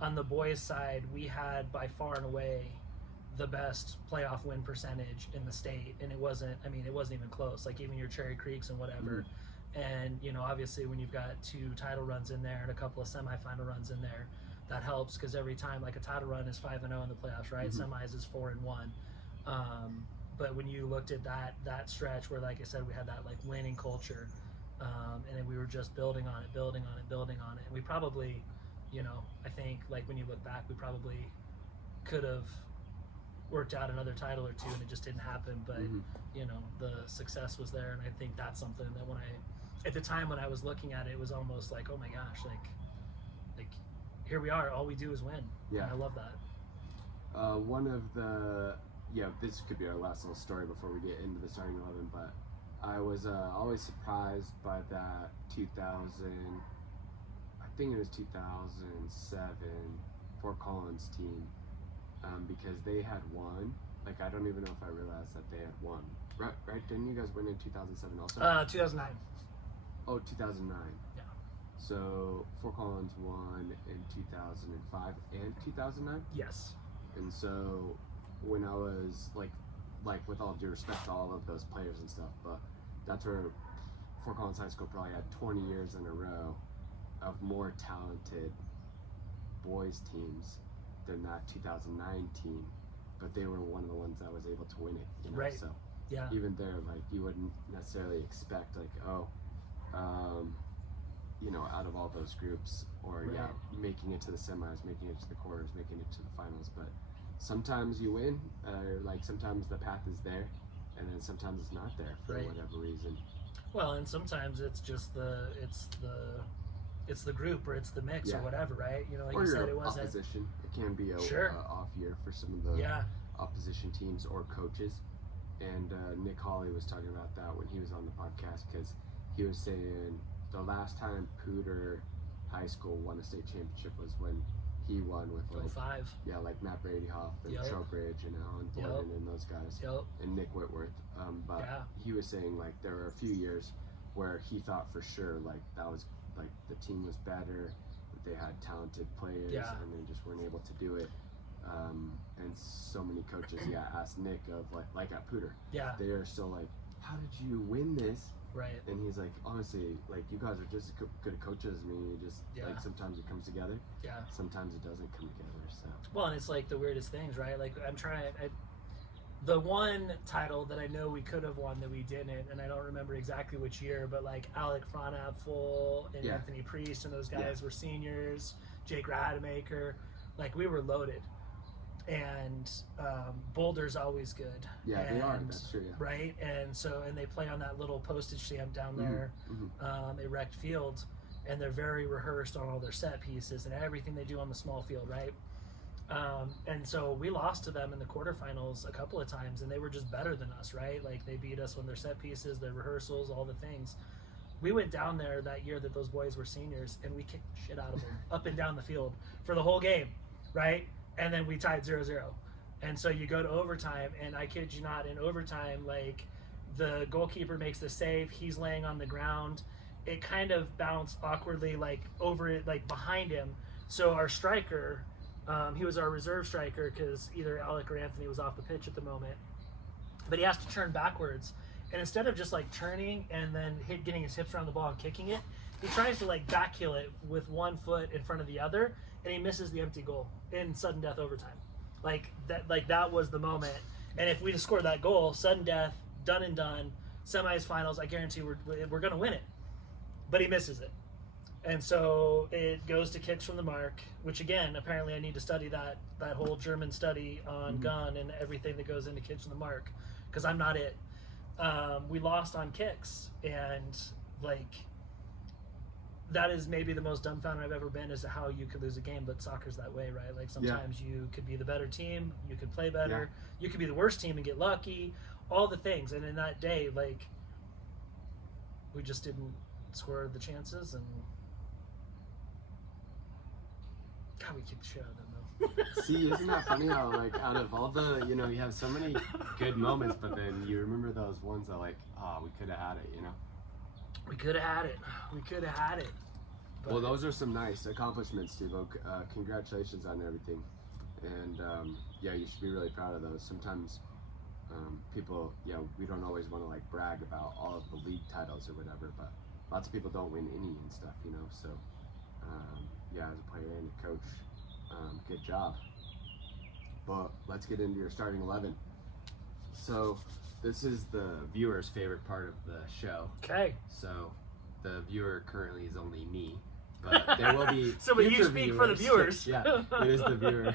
On the boys' side, we had by far and away the best playoff win percentage in the state, and it wasn't even close. Even your Cherry Creeks and whatever. And obviously when you've got 2 title runs in there and a couple of semifinal runs in there, that helps because every time a title run is 5-0 in the playoffs, right? Semis is 4-1. But when you looked at that stretch where, like I said, we had that winning culture, and then we were just building on it, and we probably, I think when you look back, we probably could have worked out another title or 2 and it just didn't happen. But the success was there, and I think that's something that at the time when I was looking at it, it was almost oh my gosh, here we are, all we do is win. Yeah. And I love that. One of the this could be our last little story before we get into the starting 11, but I was always surprised by that 2000, I think it was 2007 Fort Collins team, because they had won. I don't even know if I realized that they had won. Right? Didn't you guys win in 2007 also? 2009. Oh, 2009. Yeah. So Fort Collins won in 2005 and 2009. Yes. And so when I was like with all due respect to all of those players and stuff, but that's where Fort Collins High School probably had 20 years in a row of more talented boys teams than that 2009 team, but they were one of the ones that was able to win it, you know? Right. So Yeah. even there, like, you wouldn't necessarily expect, like, you know, out of all those groups, or Right. making it to the semis, making it to the quarters, making it to the finals. But sometimes you win, or like sometimes the path is there, and then sometimes it's not there for Right. whatever reason. Well, and sometimes it's just it's the group, or it's the mix, Yeah. or whatever, right? You know, like Or you your said, it was opposition. It can be a Sure. off year for some of the yeah, opposition teams or coaches. And Nick Hawley was talking about that when he was on the podcast, because he was saying the last time Pooter High School won a state championship was when he won with like 05. like Matt Bradyhoff and Yep. Trowbridge and Alan Yep. Thornton and those guys, Yep. and Nick Whitworth. But Yeah. he was saying like there were a few years where he thought for sure like that was like the team was better, that they had talented players, Yeah. and they just weren't able to do it. And so many coaches asked Nick of like at Pooter, Yeah. they are still like, how did you win this? Right. And he's like, honestly, like, you guys are just as good coaches as me. You just Yeah. like sometimes it comes together, Yeah. sometimes it doesn't come together. So Well, and it's like the weirdest things, right? Like the one title that I know we could have won that we didn't, and I don't remember exactly which year, but like Alec Fronapfel and Yeah. Anthony Priest and those guys were seniors, Jake Rademacher, like we were loaded. And Boulder's always good. yeah, and, they are. That's true. Yeah. Right? And so, and they play on that little postage stamp down there, at Rec Field, and they're very rehearsed on all their set pieces and everything they do on the small field, right? And so we lost to them in the quarterfinals a couple of times, and they were just better than us, right? Like they beat us on their set pieces, their rehearsals, all the things. We went down there that year that those boys were seniors, and we kicked the shit out of them up and down the field for the whole game, right? And then we tied 0-0. And so you go to overtime, and I kid you not, in overtime, like the goalkeeper makes the save, he's laying on the ground. It kind of bounced awkwardly, like over it, like behind him. So our striker, he was our reserve striker because either Alec or Anthony was off the pitch at the moment. But he has to turn backwards. And instead of just like turning and then getting his hips around the ball and kicking it, he tries to like back heel it with one foot in front of the other, and he misses the empty goal in sudden death overtime. Like that was the moment. And if we just scored that goal, sudden death, done and done, semis, finals, I guarantee we're going to win it. But he misses it. And so it goes to kicks from the mark, which again, apparently I need to study that whole German study on gun and everything that goes into kicks from the mark, because I'm not it. We lost on kicks, and like that is maybe the most dumbfounded I've ever been as to how you could lose a game, but soccer's that way, right? Like sometimes you could be the better team, you could play better, you could be the worst team and get lucky, all the things. And in that day, like we just didn't score the chances, and God, we kicked the shit out of them though. See, isn't that funny how like out of all the, you have so many good moments, but then you remember those ones that like, we could have had it, We could have had it. We could have had it. But Well, those are some nice accomplishments, Steve. Congratulations on everything. And you should be really proud of those. Sometimes people, we don't always want to like brag about all of the league titles or whatever, but lots of people don't win any and stuff, So, as a player and a coach, good job. But let's get into your starting 11. So, this is the viewer's favorite part of the show. Okay. So, the viewer currently is only me, but there will be So, but you future speak for the viewers. Yeah, it is the viewer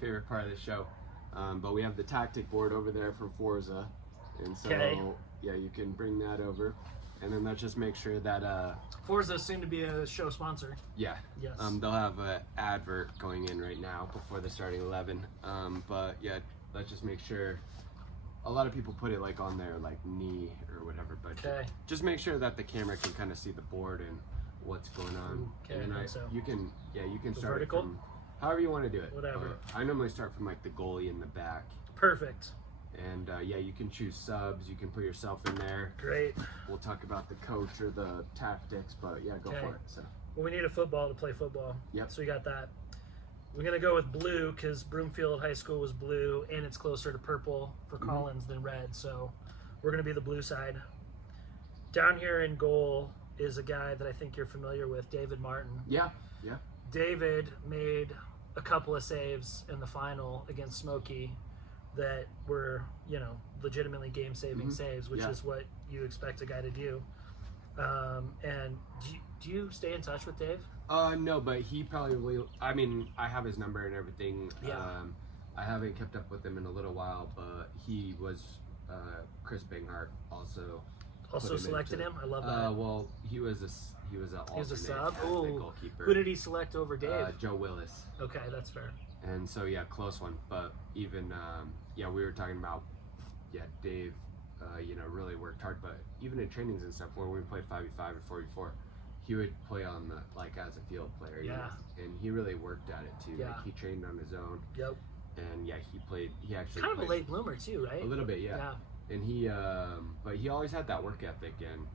favorite part of the show. But we have the tactic board over there from Forza, and so you can bring that over, and then let's just make sure that Forza is soon to be a show sponsor. Yes. They'll have an advert going in right now before the starting 11. But let's just make sure. A lot of people put it like on their like knee or whatever, but just make sure that the camera can kind of see the board and what's going on. Okay, and then you can start vertical? it from however you want to do it. Whatever. I normally start from like the goalie in the back. Perfect. And yeah, you can choose subs. You can put yourself in there. Great. We'll talk about the coach or the tactics, but yeah, go for it. So. Well, we need a football to play football. Yep. So we got that. We're going to go with blue because Broomfield High School was blue, and it's closer to purple for Collins than red. So we're going to be the blue side. Down here in goal is a guy that I think you're familiar with, David Martin. Yeah. David made a couple of saves in the final against Smokey that were, legitimately game-saving saves, which is what you expect a guy to do. And do you stay in touch with Dave? No, but he probably, I mean, I have his number and everything. Yeah. I haven't kept up with him in a little while, but he was, Chris Binghart also selected him? I love that. Well, he was an alternate sub? as the goalkeeper. Who did he select over Dave? Joe Willis. Okay, that's fair. And so, yeah, close one. But even, we were talking about, Dave, really worked hard. But even in trainings and stuff, where we played 5v5 or 4v4, he would play on as a field player. And he really worked at it, too. Yeah. Like, he trained on his own. Yep. And, he actually kind of a late bloomer, too, right? A little bit, yeah. And he, but he always had that work ethic. And,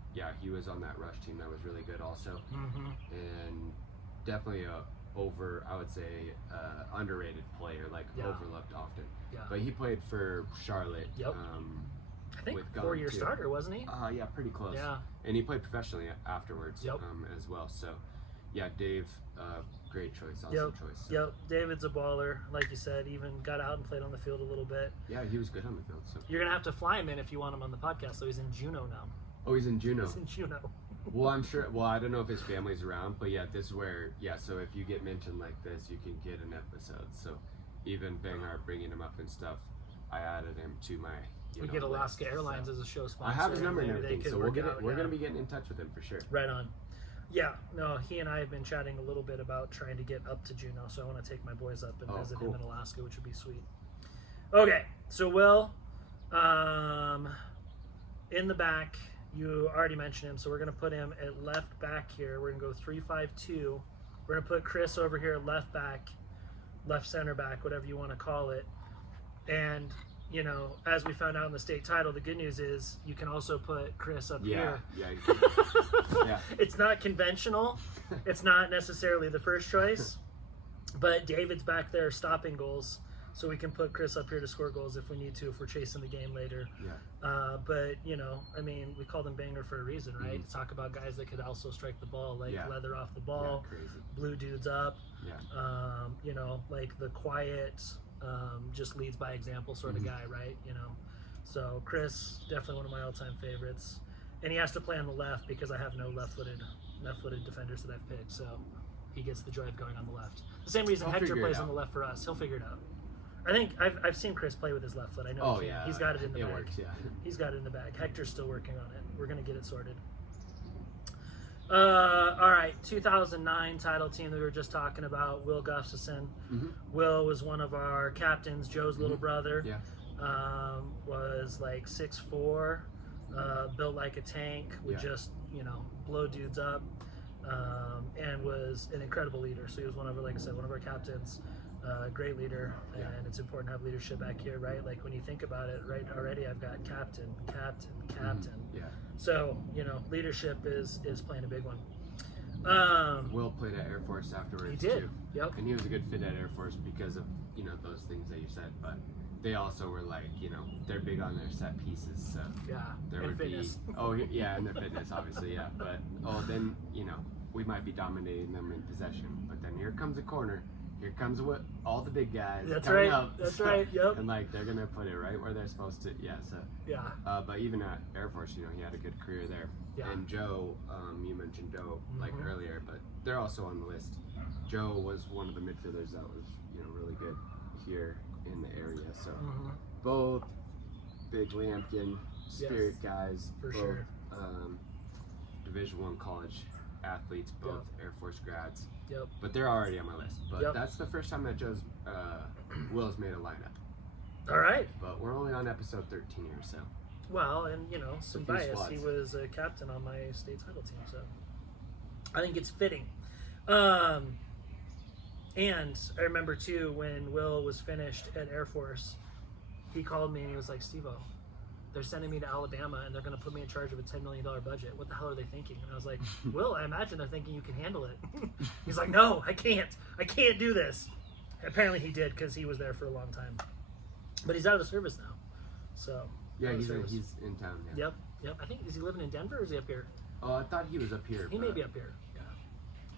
he was on that rush team that was really good also. And definitely I would say, underrated player, overlooked often. Yeah. But he played for Charlotte. Yep. I think with 4-year starter, wasn't he? Yeah, pretty close. Yeah. And he played professionally afterwards. Yep. As well. So, Dave, great choice. Awesome choice. So. Yep. David's a baller, like you said. Even got out and played on the field a little bit. Yeah, he was good on the field. So you're gonna have to fly him in if you want him on the podcast. So he's in Juneau now. Oh, he's in Juneau. He's in Juneau. Well, I'm sure. Well, I don't know if his family's around, but this is where. So if you get mentioned like this, you can get an episode. So even Banghart bringing him up and stuff, I added him to my. We get Alaska Airlines as a show sponsor. I have his number and everything, so we're gonna be getting in touch with him for sure. Right on. Yeah, no, he and I have been chatting a little bit about trying to get up to Juneau, so I want to take my boys up and visit him in Alaska, which would be sweet. Okay, so Will, in the back, you already mentioned him, so we're going to put him at left back here. We're going to go 3-5-2. We're going to put Chris over here at left back, left center back, whatever you want to call it. And, as we found out in the state title, the good news is you can also put Chris up here. Yeah. It's not conventional. It's not necessarily the first choice, but David's back there stopping goals, so we can put Chris up here to score goals if we need to, if we're chasing the game later. Yeah. But, we called him Banger for a reason, right? To talk about guys that could also strike the ball, leather off the ball, blue dudes up, like the quiet, just leads by example sort of guy, right? So Chris, definitely one of my all-time favorites. And he has to play on the left because I have no left-footed defenders that I've picked, so he gets the joy of going on the left. The same reason Hector plays on the left for us. He'll figure it out. I think I've seen Chris play with his left foot. I know he's got it in the bag. Works, He's got it in the bag. Hector's still working on it. We're going to get it sorted. All right, 2009 title team that we were just talking about, Will Gustafson. Will was one of our captains, Joe's little brother. Yeah. Was like 6'4", built like a tank, would just, blow dudes up, and was an incredible leader. So he was one of our captains. Great leader, and it's important to have leadership back here, right? Like when you think about it, right? Already I've got captain. Yeah. So leadership is playing a big one. Will played at Air Force afterwards. He did. Too. Yep. And he was a good fit at Air Force because of those things that you said, but they also were like they're big on their set pieces. So there would fitness. be and their fitness obviously but then we might be dominating them in possession, but then here comes a corner. Here comes all the big guys. That's coming right. Up, That's right. Yep. And they're gonna put it right where they're supposed to. Yeah. So. Yeah. But even at Air Force, he had a good career there. Yeah. And Joe, you mentioned Joe earlier, but they're also on the list. Joe was one of the midfielders that was really good here in the area. So both big Lampkin, Spirit guys, for both, sure. Division I college athletes, both Air Force grads. Yep. But they're already on my list. But that's the first time that Will's made a lineup. All right. But we're only on episode 13 here, so. Well, and some bias. Squads. He was a captain on my state title team, so I think it's fitting. And I remember too when Will was finished at Air Force, he called me and he was like, Steve-O, they're sending me to Alabama and they're going to put me in charge of a $10 million budget. What the hell are they thinking? And I was like, Will, I imagine they're thinking you can handle it. He's like, no, I can't do this. Apparently he did, because he was there for a long time. But he's out of the service now. So yeah, he's in town. Yeah. Yep. I think, is he living in Denver or is he up here? Oh, I thought he was up here. He may be up here. Yeah.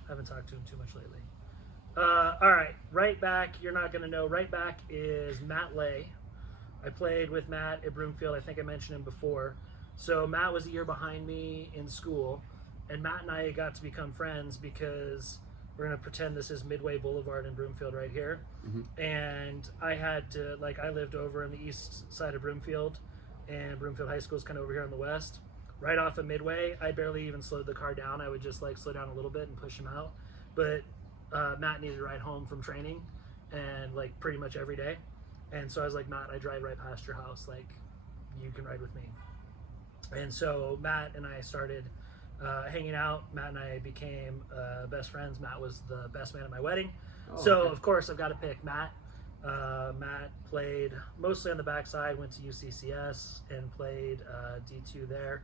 Haven't talked to him too much lately. All right, right back. You're not going to know. Right back is Matt Lay. I played with Matt at Broomfield. I think I mentioned him before. So Matt was a year behind me in school, and Matt and I got to become friends because we're going to pretend this is Midway Boulevard in Broomfield right here. Mm-hmm. And I had to, like, I lived over on the east side of Broomfield, and Broomfield High School is kind of over here on the west. Right off of Midway, I barely even slowed the car down. I would just, like, slow down a little bit and push him out. But Matt needed a ride home from training, and, like, pretty much every day. And so I was like, Matt, I drive right past your house. Like, you can ride with me. And so Matt and I started hanging out. Matt and I became best friends. Matt was the best man at my wedding. Oh, so, okay. Of course, I've got to pick Matt. Matt played mostly on the backside, went to UCCS, and played D2 there.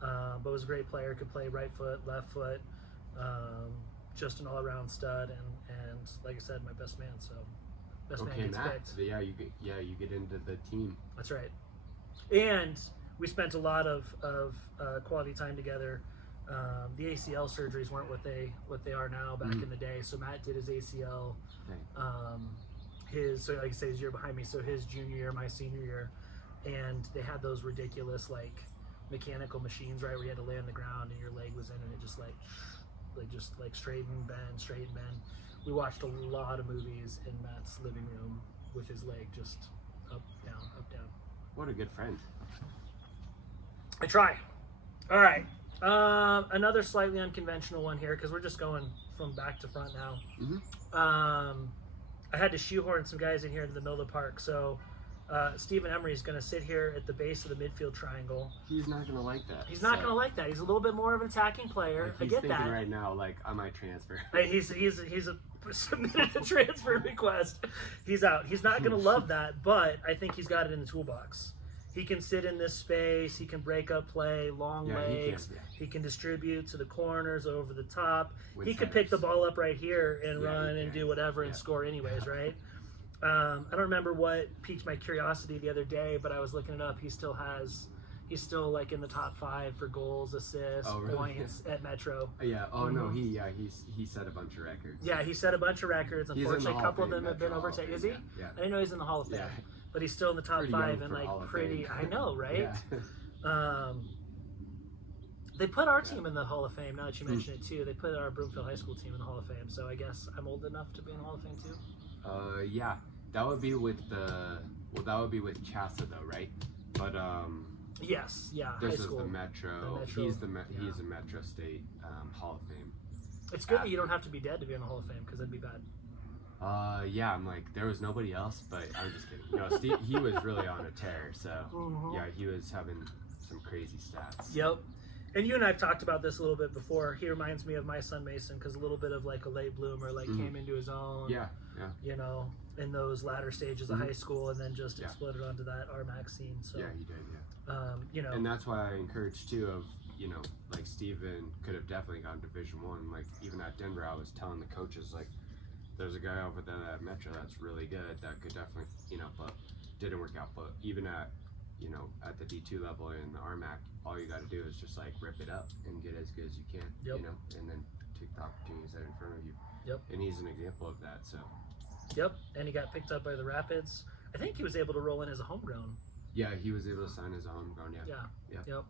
But was a great player, could play right foot, left foot, just an all-around stud. And like I said, my best man. So. Best man gets picked. So you get into the team. That's right. And we spent a lot of quality time together. The ACL surgeries weren't what they are now back in the day. So Matt did his ACL. Okay. So like I say, his year behind me. So his junior year, my senior year, and they had those ridiculous like mechanical machines, right, where you had to lay on the ground and your leg was in, and it just like straighten, bend. We watched a lot of movies in Matt's living room with his leg just up, down, up, down. What a good friend. I try. All right. Another slightly unconventional one here, because we're just going from back to front now. Mm-hmm. I had to shoehorn some guys in here into the middle of the park. So Stephen Emery is going to sit here at the base of the midfield triangle. He's not going to like that. He's not going to like that. He's a little bit more of an attacking player. Like, I get that. He's thinking right now, like, I might transfer. He's submitted a transfer request. He's out. He's not going to love that, but I think he's got it in the toolbox. He can sit in this space. He can break up play, long legs. He can distribute to the corners, over the top. He could pick the ball up right here and run and do whatever and score anyways, right? I don't remember what piqued my curiosity the other day, but I was looking it up. He's still like in the top 5 for goals, assists, points at Metro. Yeah. Oh no, he set a bunch of records. Yeah, he set a bunch of records. Unfortunately, a couple of them have been overtaken. Is he? Yeah. I didn't know he's in the Hall of Fame, but he's still in the top 5 and like pretty. I know, right? Yeah. They put our team in the Hall of Fame. Now that you mention it too, they put our Broomfield High School team in the Hall of Fame. So I guess I'm old enough to be in the Hall of Fame too. Yeah, that would be with Chassa though, right? But yes, yeah. This high is school. the Metro. He's a Metro State Hall of Fame. It's good that you don't have to be dead to be in the Hall of Fame, because that'd be bad. Yeah, I'm like, there was nobody else, but I'm just kidding. No, Steve, he was really on a tear. So yeah, he was having some crazy stats. Yep. And you and I have talked about this a little bit before. He reminds me of my son Mason, because a little bit of like a late bloomer, like came into his own. Yeah. You know, in those latter stages of high school, and then just exploded onto that RMAC scene. So yeah, he did. Yeah. You know, and that's why I encourage too of, you know, like Steven could have definitely gone to Division I. Like even at Denver, I was telling the coaches like, there's a guy over there at Metro that's really good that could definitely, you know, but didn't work out. But even at, you know, at the D2 level in the RMAC, all you got to do is just like rip it up and get as good as you can, you know, and then take the opportunities that are in front of you. Yep. And he's an example of that. So. Yep. And he got picked up by the Rapids. I think he was able to roll in as a homegrown. Yeah, he was able to sign as a homegrown. Yeah. Yep.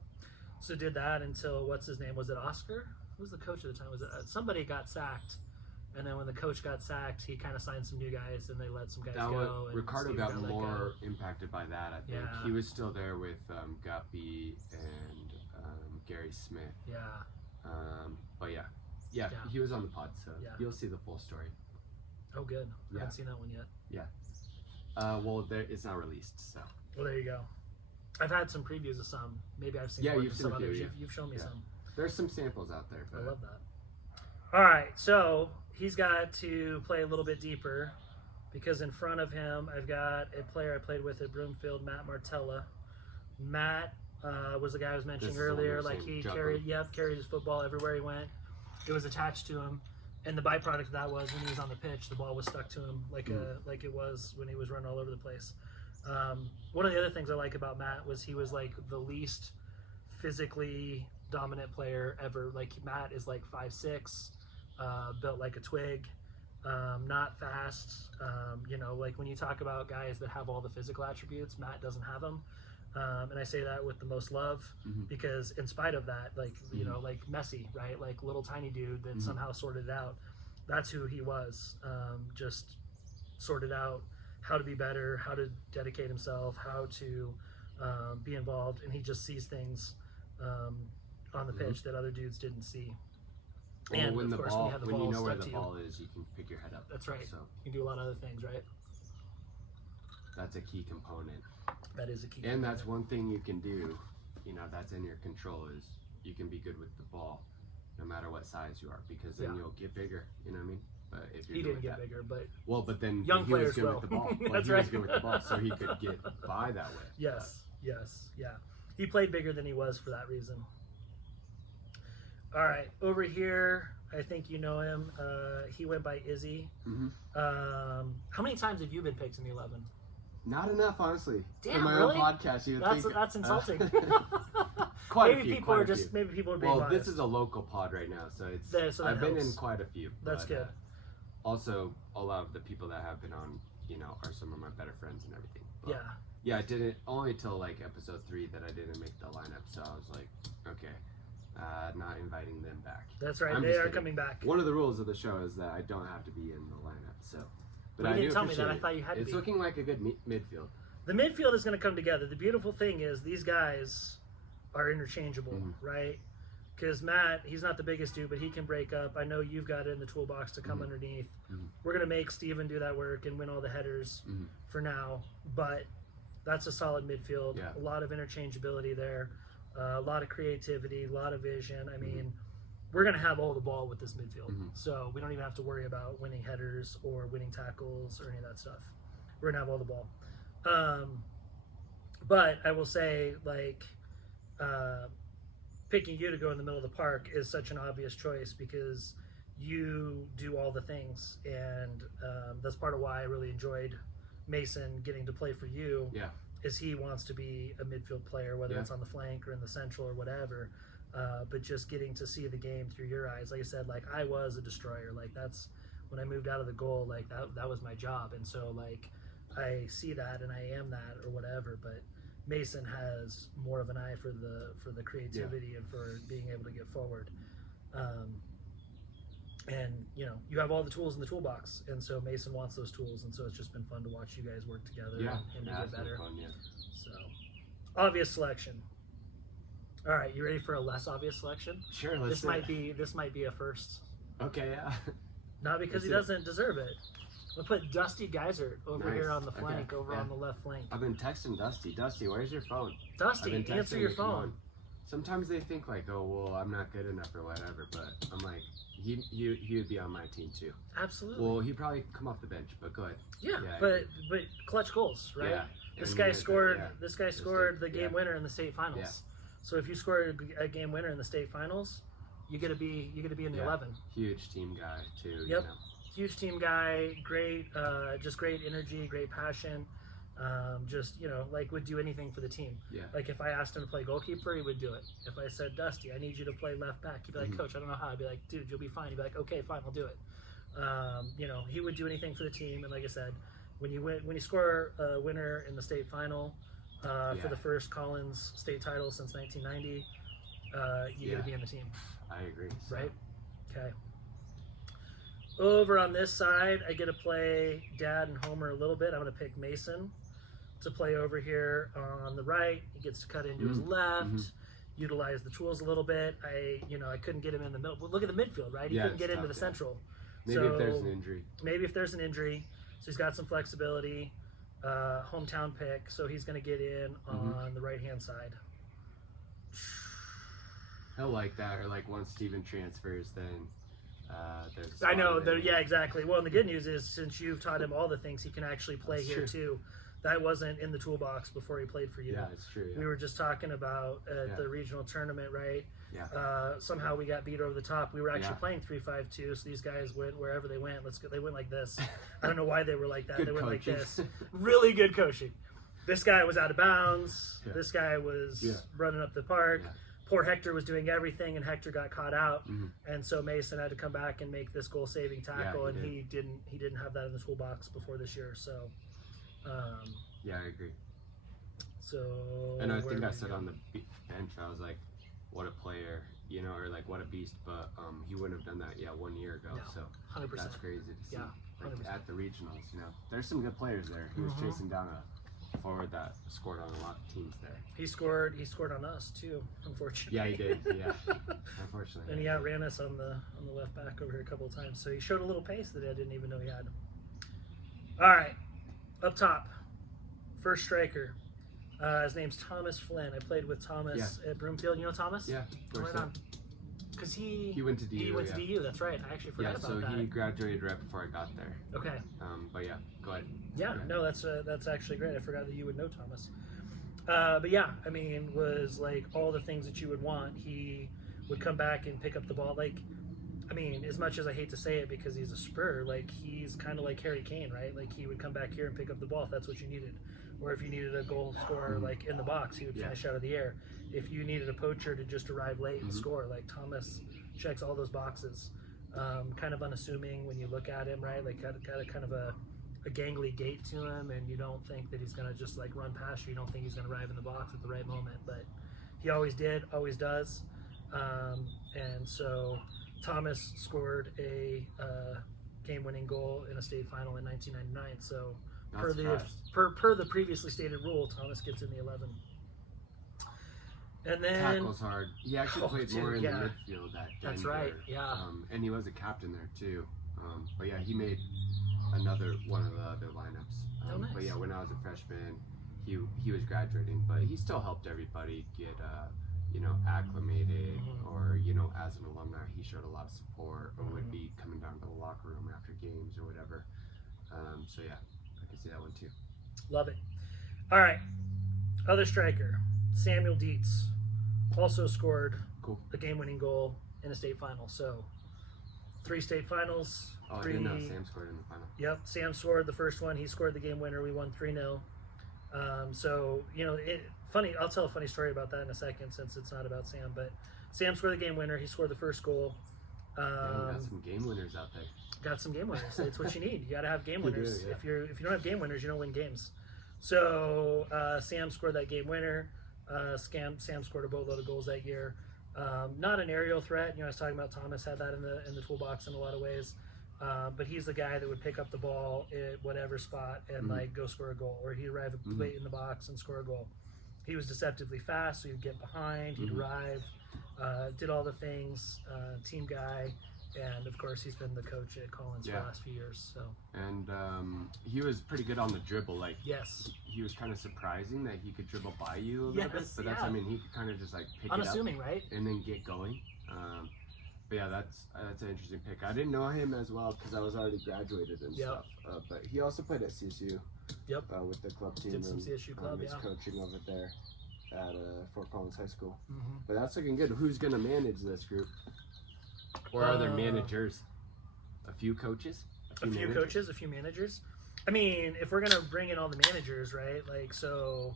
So did that until, what's his name? Was it Oscar? Who was the coach at the time? Was it somebody got sacked? And then when the coach got sacked, he kind of signed some new guys, and they let some guys go. And Ricardo got more impacted by that, I think. Yeah. He was still there with Guppy and Gary Smith. Yeah. But yeah, he was on the pod, so you'll see the full story. Oh, good. I haven't seen that one yet. Yeah. Well, it's not released, so. Well, there you go. I've had some previews of some. Maybe I've seen more of some others. You've shown me some. There's some samples out there. I love that. All right, so he's got to play a little bit deeper. because in front of him I've got a player I played with at Broomfield, Matt Martella. Matt was the guy I was mentioning earlier. Like he carried his football everywhere he went. It was attached to him, and the byproduct of that was when he was on the pitch, the ball was stuck to him like it was when he was running all over the place. One of the other things I like about Matt was he was like the least physically dominant player ever. Like Matt is like 5'6", built like a twig, not fast. Like when you talk about guys that have all the physical attributes, Matt doesn't have them. And I say that with the most love, because in spite of that, like, like Messi, right? Like little tiny dude that somehow sorted it out. That's who he was. Just sorted out how to be better, how to dedicate himself, how to be involved. And he just sees things on the pitch that other dudes didn't see. Well, and when of course, when you know where the ball is, you can pick your head up. That's right. So you can do a lot of other things, right? That's a key component. That is a key. And that's one thing you can do, that's in your control, is you can be good with the ball no matter what size you are, because then you'll get bigger, you know what I mean? But if he didn't get bigger, but then young he players was good with the ball. That's he right. was good with the ball, so he could get by that way. Yes, yeah. He played bigger than he was for that reason. All right, over here, I think you know him. He went by Izzy. How many times have you been picked in the 11? Not enough, honestly. Damn, for my really? own podcast, you would think. That's insulting. Maybe people are being Well, biased. this is a local pod right now, so I've been in quite a few. That's good. Also, a lot of the people that have been on, are some of my better friends and everything. But, yeah. Yeah, I didn't only till like episode 3 that I didn't make the lineup, so I was like, okay, not inviting them back. That's right. They are coming back. One of the rules of the show is that I don't have to be in the lineup, so. But you didn't tell me that. I thought you had to be. It's looking like a good midfield. The midfield is going to come together. The beautiful thing is these guys are interchangeable, right? Because Matt, he's not the biggest dude, but he can break up. I know you've got it in the toolbox to come underneath. We're going to make Steven do that work and win all the headers for now. But that's a solid midfield. Yeah. A lot of interchangeability there. A lot of creativity, a lot of vision. I mean, we're going to have all the ball with this midfield. So we don't even have to worry about winning headers or winning tackles or any of that stuff. We're going to have all the ball. But I will say, like, picking you to go in the middle of the park is such an obvious choice because you do all the things. And that's part of why I really enjoyed Mason getting to play for you. Yeah. Is he wants to be a midfield player, whether it's on the flank or in the central or whatever. But just getting to see the game through your eyes. Like I said, like I was a destroyer. Like that's when I moved out of the goal, like that was my job. And so like I see that and I am that or whatever. But Mason has more of an eye for the creativity and for being able to get forward. And you have all the tools in the toolbox, and so Mason wants those tools, and so it's just been fun to watch you guys work together and to get better. Fun, So, obvious selection. All right, you ready for a less obvious selection? Sure, let's This might be a first. Okay, yeah. Not because he doesn't deserve it. We'll put Dusty Geyser over here on the flank, on the left flank. I've been texting Dusty. Dusty, where's your phone? Dusty, answer your phone. Sometimes they think like, oh, well, I'm not good enough or whatever, but I'm like, he would be on my team too. Absolutely. Well, he'd probably come off the bench, but go ahead. Yeah, but clutch goals, right? Yeah. This guy scored the game winner in the state finals. Yeah. So if you scored a game winner in the state finals, you get to be in the 11. Huge team guy too. Yep. Huge team guy, great, just great energy, great passion. Like would do anything for the team. Yeah. Like if I asked him to play goalkeeper, he would do it. If I said, Dusty, I need you to play left back, he'd be like, Coach, I don't know how. I'd be like, dude, you'll be fine. He'd be like, okay, fine, I'll do it. He would do anything for the team. And like I said, when you score a winner in the state final for the first Collins state title since 1990, you get to be on the team. I agree. So. Right? Okay. Over on this side, I get to play Dad and Homer a little bit. I'm going to pick Mason to play over here on the right. He gets to cut into his left, utilize the tools a little bit. I couldn't get him in the middle. But look at the midfield, right? He couldn't get into the central. Maybe if there's an injury. So he's got some flexibility. Hometown pick. So he's going to get in on the right-hand side. He'll like that, or like once Steven transfers, then I know. Yeah, exactly. Well, and the good news is, since you've taught him all the things, he can actually play That's here true. too. That wasn't in the toolbox before he played for you. Yeah, it's true. Yeah. We were just talking about the regional tournament, right? Yeah. Somehow we got beat over the top. We were actually Yeah. playing 3-5-2, so these guys went wherever they went. They went like this. I don't know why they were like that. Good They went coaching. like this. Really good coaching. This guy was out of bounds. Yeah. This guy was running up the park. Yeah. Poor Hector was doing everything, and Hector got caught out, Mm-hmm. and so Mason had to come back and make this goal-saving tackle, Yeah, and he he didn't have that in the toolbox before this year. So, Yeah, I agree. so And I where think I did we said go? on the bench, I was like, what a player, you know, or like what a beast. But he wouldn't have done that 1 year ago. No, So 100%. that's crazy to see. Yeah, Like 100%. at the regionals, you know, there's some good players there. He was chasing down a forward that scored on a lot of teams there. He scored on us too, unfortunately. Yeah, he did. Yeah, unfortunately. And he outran us on the left back over here a couple of times. So he showed a little pace that I didn't even know he had. All right, up top, first striker. His name's Thomas Flynn. I played with Thomas at Broomfield. You know Thomas? Yeah, of course. Right on. Because he went to DU. He went to DU. That's right. I actually forgot about that. So he graduated right before I got there. Okay. But yeah, go ahead. Yeah, no, that's actually great. I forgot that you would know Thomas. But yeah, I mean, was like all the things that you would want. He would come back and pick up the ball. Like, I mean, as much as I hate to say it because he's a Spur, like he's kind of like Harry Kane, right? Like he would come back here and pick up the ball if that's what you needed. Or if you needed a goal scorer like in the box, he would finish out of the air. If you needed a poacher to just arrive late and score, like Thomas checks all those boxes. Kind of unassuming when you look at him, right? Like got kind of a gangly gait to him, and you don't think that he's gonna just like run past you. You don't think he's gonna arrive in the box at the right moment, but he always did, always does. And so Thomas scored a game-winning goal in a state final in 1999. So per the previously stated rule, Thomas gets in the 11. And then tackles hard. He actually played more in the midfield at Denver. That's right. Yeah. And he was a captain there too. But yeah, he made another one of the other lineups. Nice. But yeah, when I was a freshman, he was graduating, but he still helped everybody get acclimated, or as an alumni, he showed a lot of support, or would be coming down to the locker room after games or whatever. So yeah, I can see that one too. Love it. All right, other striker, Samuel Dietz, also scored a game-winning goal in a state final. So 3 state finals. Oh, I didn't know Sam scored in the final. Yep, Sam scored the first one. He scored the game winner. We won 3-0. So, funny. I'll tell a funny story about that in a second, since it's not about Sam. But Sam scored the game winner. He scored the first goal. You got some game winners out there. Got some game winners. It's what you need. You got to have game winners. You do, If you don't have game winners, you don't win games. So Sam scored that game winner. Sam scored a boatload of goals that year. Not an aerial threat. I was talking about Thomas had that in the toolbox in a lot of ways. But he's the guy that would pick up the ball at whatever spot and go score a goal, or he'd arrive late in the box and score a goal. He was deceptively fast, so he'd get behind, he'd arrive, did all the things, team guy, and of course he's been the coach at Collins for the last few years. So. And he was pretty good on the dribble. Like he was kind of surprising that he could dribble by you a little bit. But that's he could kind of just like pick unassuming, it up, right? And then get going. But yeah, that's an interesting pick. I didn't know him as well because I was already graduated and stuff. But he also played at CSU. With the club team. Did some CSU club, he's coaching over there at Fort Collins High School. But that's looking good. Who's going to manage this group? Or are there managers? A few coaches? A few coaches, a few managers. I mean, if we're going to bring in all the managers, right? Like, so,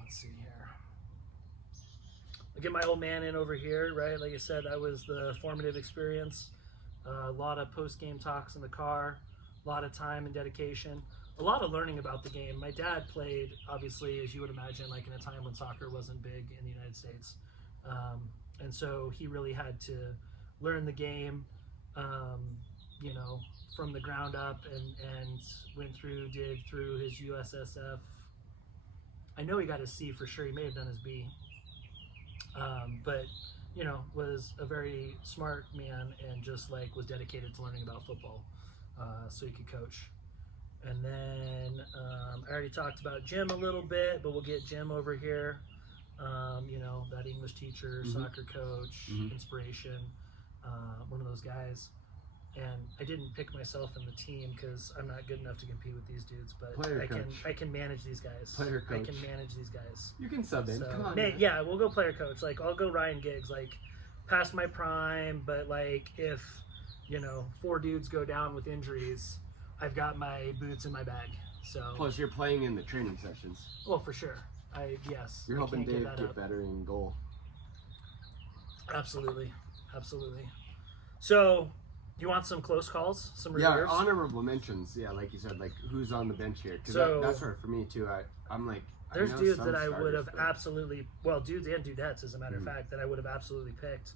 let's see here. I get my old man in over here, right? Like I said, that was the formative experience. A lot of post-game talks in the car, a lot of time and dedication, a lot of learning about the game. My dad played, obviously, as you would imagine, like in a time when soccer wasn't big in the United States. And so he really had to learn the game, from the ground up, and did through his USSF. I know he got his C for sure. He may have done his B. But was a very smart man and just like was dedicated to learning about football, so he could coach. And then I already talked about Jim a little bit, but we'll get Jim over here. That English teacher, soccer coach, inspiration. one of those guys. And I didn't pick myself in the team because I'm not good enough to compete with these dudes. But I can manage these guys. Player coach. I can manage these guys. You can sub in. So, Come on. yeah, we'll go player coach. Like I'll go Ryan Giggs. Like past my prime, but like if 4 dudes go down with injuries, I've got my boots in my bag. So plus you're playing in the training sessions. Well, for sure. Yes. You're helping Dave get better in goal. Absolutely. So, you want some close calls? Some reserves? Yeah, honorable mentions. Yeah, like you said, like who's on the bench here? Because that's hard for me too. I'm like, there's dudes that I would have absolutely, dudes and dudettes, as a matter of fact, that I would have absolutely picked.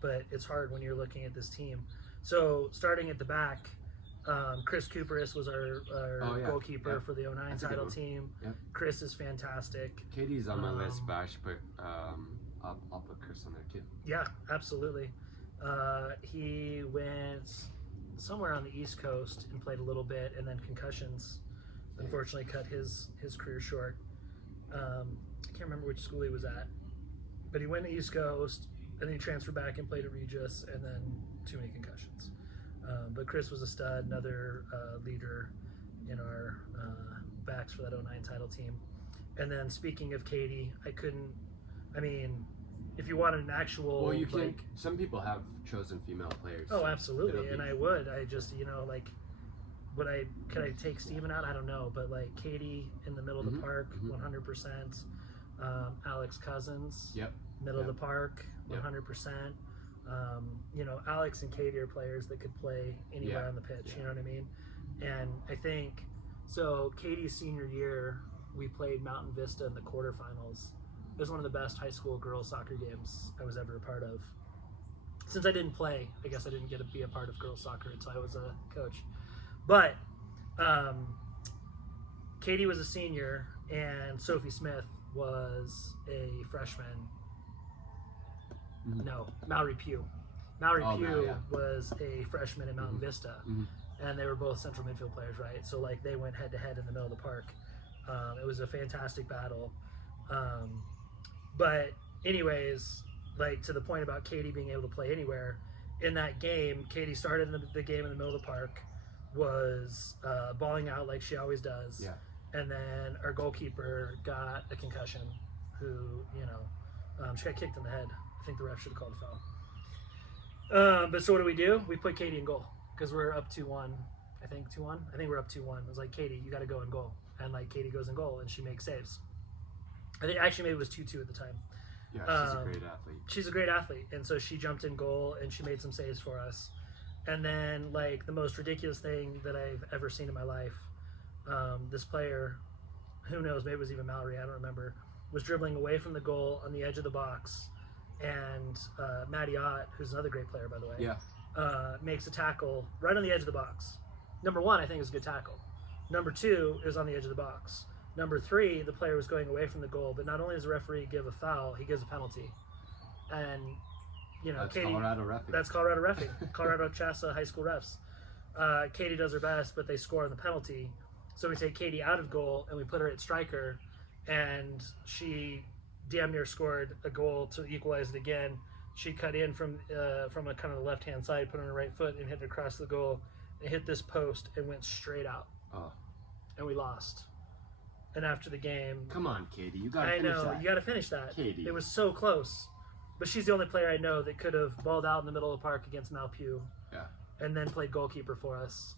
But it's hard when you're looking at this team. So, starting at the back, Chris Cooperis was our goalkeeper for the 09 title team. Yep. Chris is fantastic. Katie's on my list, but I should put, I'll put Chris on there too. Yeah, absolutely. He went somewhere on the East Coast and played a little bit, and then concussions unfortunately cut his career short. I can't remember which school he was at, but he went to East Coast, and then he transferred back and played at Regis, and then too many concussions. But Chris was a stud, another leader in our backs for that 09 title team. And then speaking of Katie, if you wanted an actual... Well, you can. Some people have chosen female players. Oh, absolutely. And I would. I just, could I take Steven out? I don't know. But Katie in the middle of the park, 100%. Alex Cousins, middle of the park, 100%. Alex and Katie are players that could play anywhere on the pitch, you know what I mean? And I think, so Katie's senior year, we played Mountain Vista in the quarterfinals. It was one of the best high school girls soccer games I was ever a part of. Since I didn't play, I guess I didn't get to be a part of girls soccer until I was a coach. But Katie was a senior, and Sophie Smith was a freshman. No, Mallory Pugh. Mallory Pugh was a freshman in Mountain Vista, and they were both central midfield players, right? So they went head to head in the middle of the park. It was a fantastic battle. But anyways, to the point about Katie being able to play anywhere, in that game, Katie started the game in the middle of the park, was balling out like she always does. Yeah. And then our goalkeeper got a concussion, she got kicked in the head. I think the ref should have called a foul. But so what do? We put Katie in goal because we're up 2-1. I think 2-1. I think we're up 2-1. It was Katie, you got to go in goal, and Katie goes in goal and she makes saves. I think actually maybe it was 2-2 at the time. Yeah, she's a great athlete. She's a great athlete, and so she jumped in goal and she made some saves for us. And then the most ridiculous thing that I've ever seen in my life, this player, who knows, maybe it was even Mallory, I don't remember, was dribbling away from the goal on the edge of the box. And Maddie Ott, who's another great player, by the way, makes a tackle right on the edge of the box. Number 1, I think, is a good tackle. Number 2 is on the edge of the box. Number 3, the player was going away from the goal, but not only does the referee give a foul, he gives a penalty. And, that's Katie, Colorado reffing. That's Colorado reffing. Colorado Chassa high school refs. Katie does her best, but they score on the penalty. So we take Katie out of goal, and we put her at striker, and she damn near scored a goal to equalize it again. She cut in from a kind of the left-hand side, put on her right foot, and hit it across the goal, and hit this post, and went straight out. Oh. And we lost. And after the game... Come on, Katie, you got to finish that. I know, you got to finish that. Katie. It was so close. But she's the only player I know that could have balled out in the middle of the park against Mal Pugh. Yeah. And then played goalkeeper for us.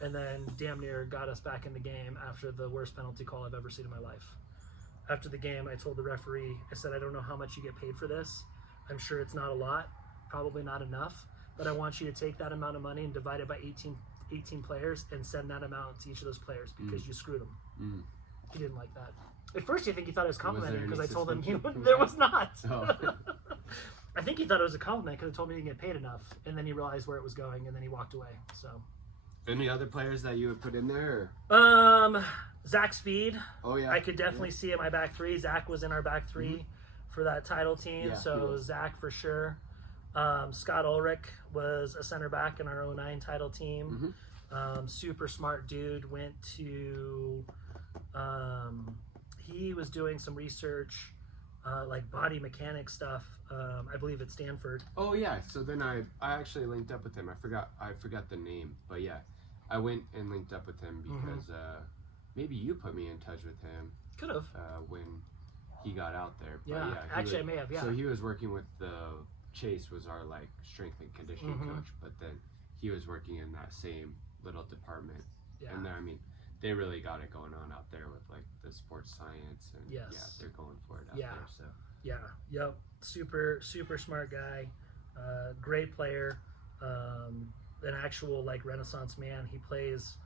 And then damn near got us back in the game after the worst penalty call I've ever seen in my life. After the game, I told the referee, I said, I don't know how much you get paid for this. I'm sure it's not a lot, probably not enough, but I want you to take that amount of money and divide it by 18 players and send that amount to each of those players because you screwed them. He didn't like that. At first, I think he thought I was complimenting because I told him there was not. Oh. I think he thought it was a compliment because I told me he didn't get paid enough, and then he realized where it was going, and then he walked away. So, any other players that you would put in there? Zach Speed. Oh yeah, I could definitely see in my back three. Zach was in our back three for that title team, so Zach for sure. Scott Ulrich was a center back in our 09 title team. Super smart dude. Went to he was doing some research like body mechanic stuff. I believe at Stanford. Oh yeah. So then I actually linked up with him. I forgot the name, but yeah, I went and linked up with him because maybe you put me in touch with him. Could have. When he got out there. But yeah. Actually, I may have. Yeah. So he was working with Chase was our like strength and conditioning coach, but then he was working in that same little department. Yeah. And then, I mean, they really got it going on out there with like the sports science, and yes. yeah, they're going for it out there. So yeah, yep, super smart guy, great player, an actual like Renaissance man. He plays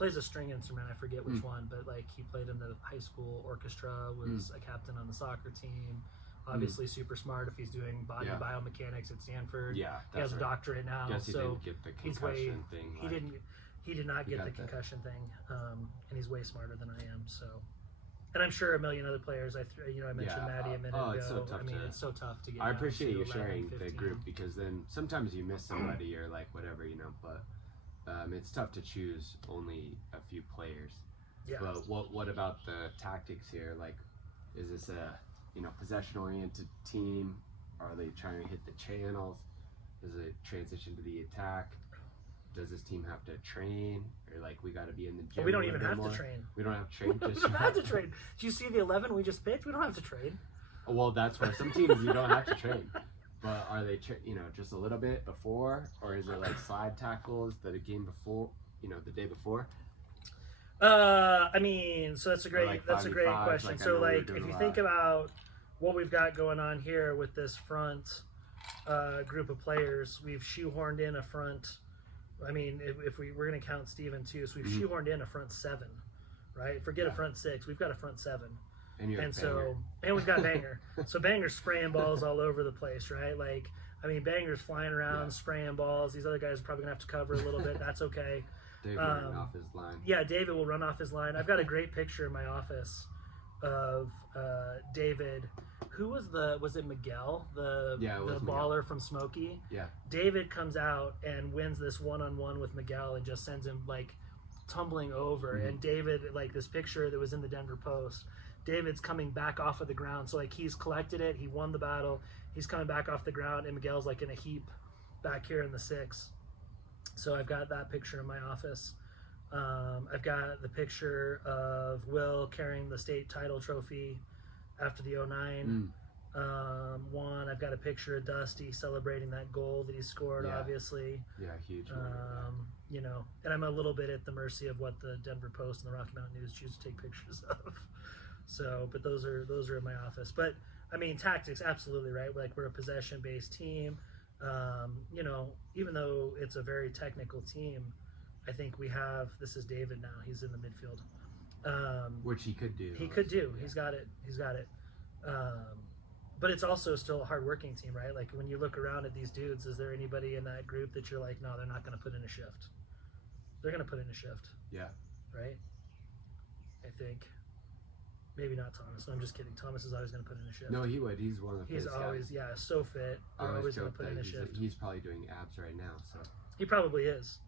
a string instrument. I forget which one, but like he played in the high school orchestra, was a captain on the soccer team. Obviously super smart if he's doing body biomechanics at Stanford. Yeah, he has a doctorate now. Guess he so didn't get the concussion thing. He did not get the concussion thing, and he's way smarter than I am. So, and I'm sure a million other players. I mentioned Maddie a minute ago. It's so tough it's so tough to get. I appreciate you 11, sharing 15. the group, because then sometimes you miss somebody or like whatever, but it's tough to choose only a few players. Yeah. But what about the tactics here? Like, is this a possession-oriented team? Are they trying to hit the channels? Does it transition to the attack? Does this team have to train, or like we got to be in the gym? We don't even have to train. We don't have to train. We don't have to train. Do you see the 11 we just picked? We don't have to train. Well, that's where some teams you don't have to train. But are they, just a little bit before, or is it like slide tackles the game before, the day before? I mean, so that's a great like question. Like so like, if you think about what we've got going on here with this front group of players, we've shoehorned in a front. I mean, if we're going to count Steven too, so we've shoehorned in a front 7, right? Forget a front 6. We've got a front 7. And we've got Banger. So Banger's spraying balls all over the place, right? Like, I mean, Banger's flying around, spraying balls. These other guys are probably going to have to cover a little bit. That's okay. David running off his line. Yeah, David will run off his line. I've got a great picture in my office of David. Who was it Miguel? The baller from Smokey? Yeah. David comes out and wins this one-on-one with Miguel and just sends him like tumbling over. And David, like this picture that was in the Denver Post, David's coming back off of the ground. So like he's collected it, he won the battle, he's coming back off the ground, and Miguel's like in a heap back here in the 6. So I've got that picture in my office. I've got the picture of Will carrying the state title trophy after the 09 one. I've got a picture of Dusty celebrating that goal that he scored, obviously. Yeah, huge. And I'm a little bit at the mercy of what the Denver Post and the Rocky Mountain News choose to take pictures of. So, but those are in my office. But I mean, tactics, absolutely, right? Like, we're a possession-based team. Even though it's a very technical team, I think this is David now. He's in the midfield. Which he could do. He could do. Yeah. He's got it. But it's also still a hard-working team, right? Like, when you look around at these dudes, is there anybody in that group that you're like, no, they're not going to put in a shift? They're going to put in a shift. Yeah. Right? I think. Maybe not Thomas. No, I'm just kidding. Thomas is always going to put in a shift. No, he would. He's one of the He's always, so fit. They're always going to put in a shift. He's probably doing abs right now, so. He probably is.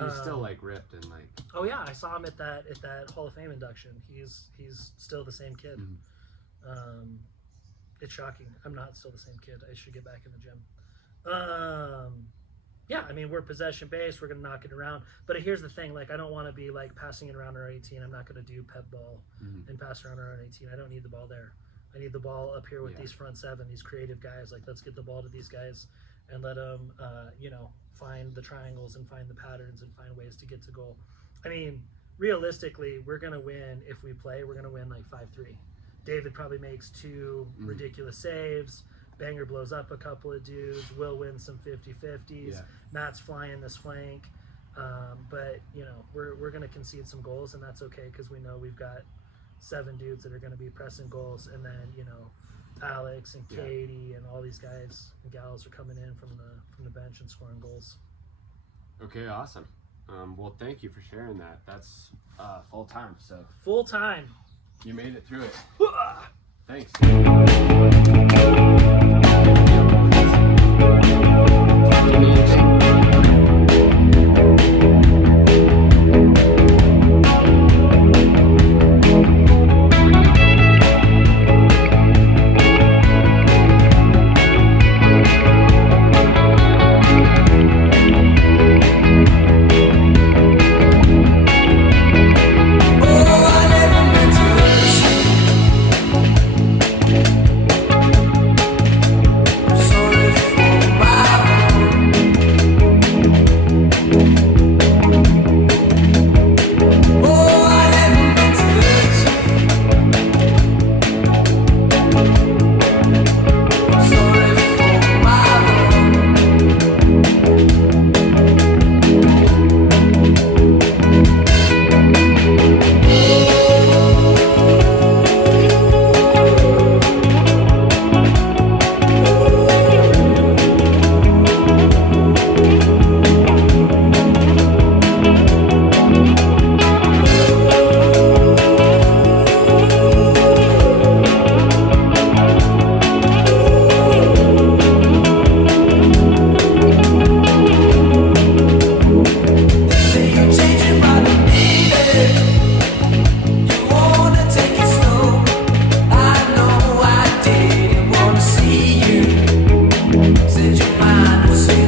He's still like ripped and like. Oh yeah, I saw him at that Hall of Fame induction. He's still the same kid. It's shocking. I'm not still the same kid. I should get back in the gym. Yeah, I mean, we're possession based. We're gonna knock it around. But here's the thing: like, I don't want to be like passing it around our 18. I'm not gonna do pep ball and pass around our own 18. I don't need the ball there. I need the ball up here with these front 7, these creative guys. Like, let's get the ball to these guys and let them, find the triangles and find the patterns and find ways to get to goal. I mean, realistically, we're going to win if we play. We're going to win like 5-3. David probably makes 2 ridiculous saves. Banger blows up a couple of dudes. Will win some 50-50s. Yeah. Matt's flying this flank. But, we're going to concede some goals, and that's okay because we know we've got 7 dudes that are going to be pressing goals, and then, Alex and Katie and all these guys and gals are coming in from the bench and scoring goals. Okay, awesome. Well, thank you for sharing that. That's full time. So full time. You made it through it. Thanks. mind, we'll see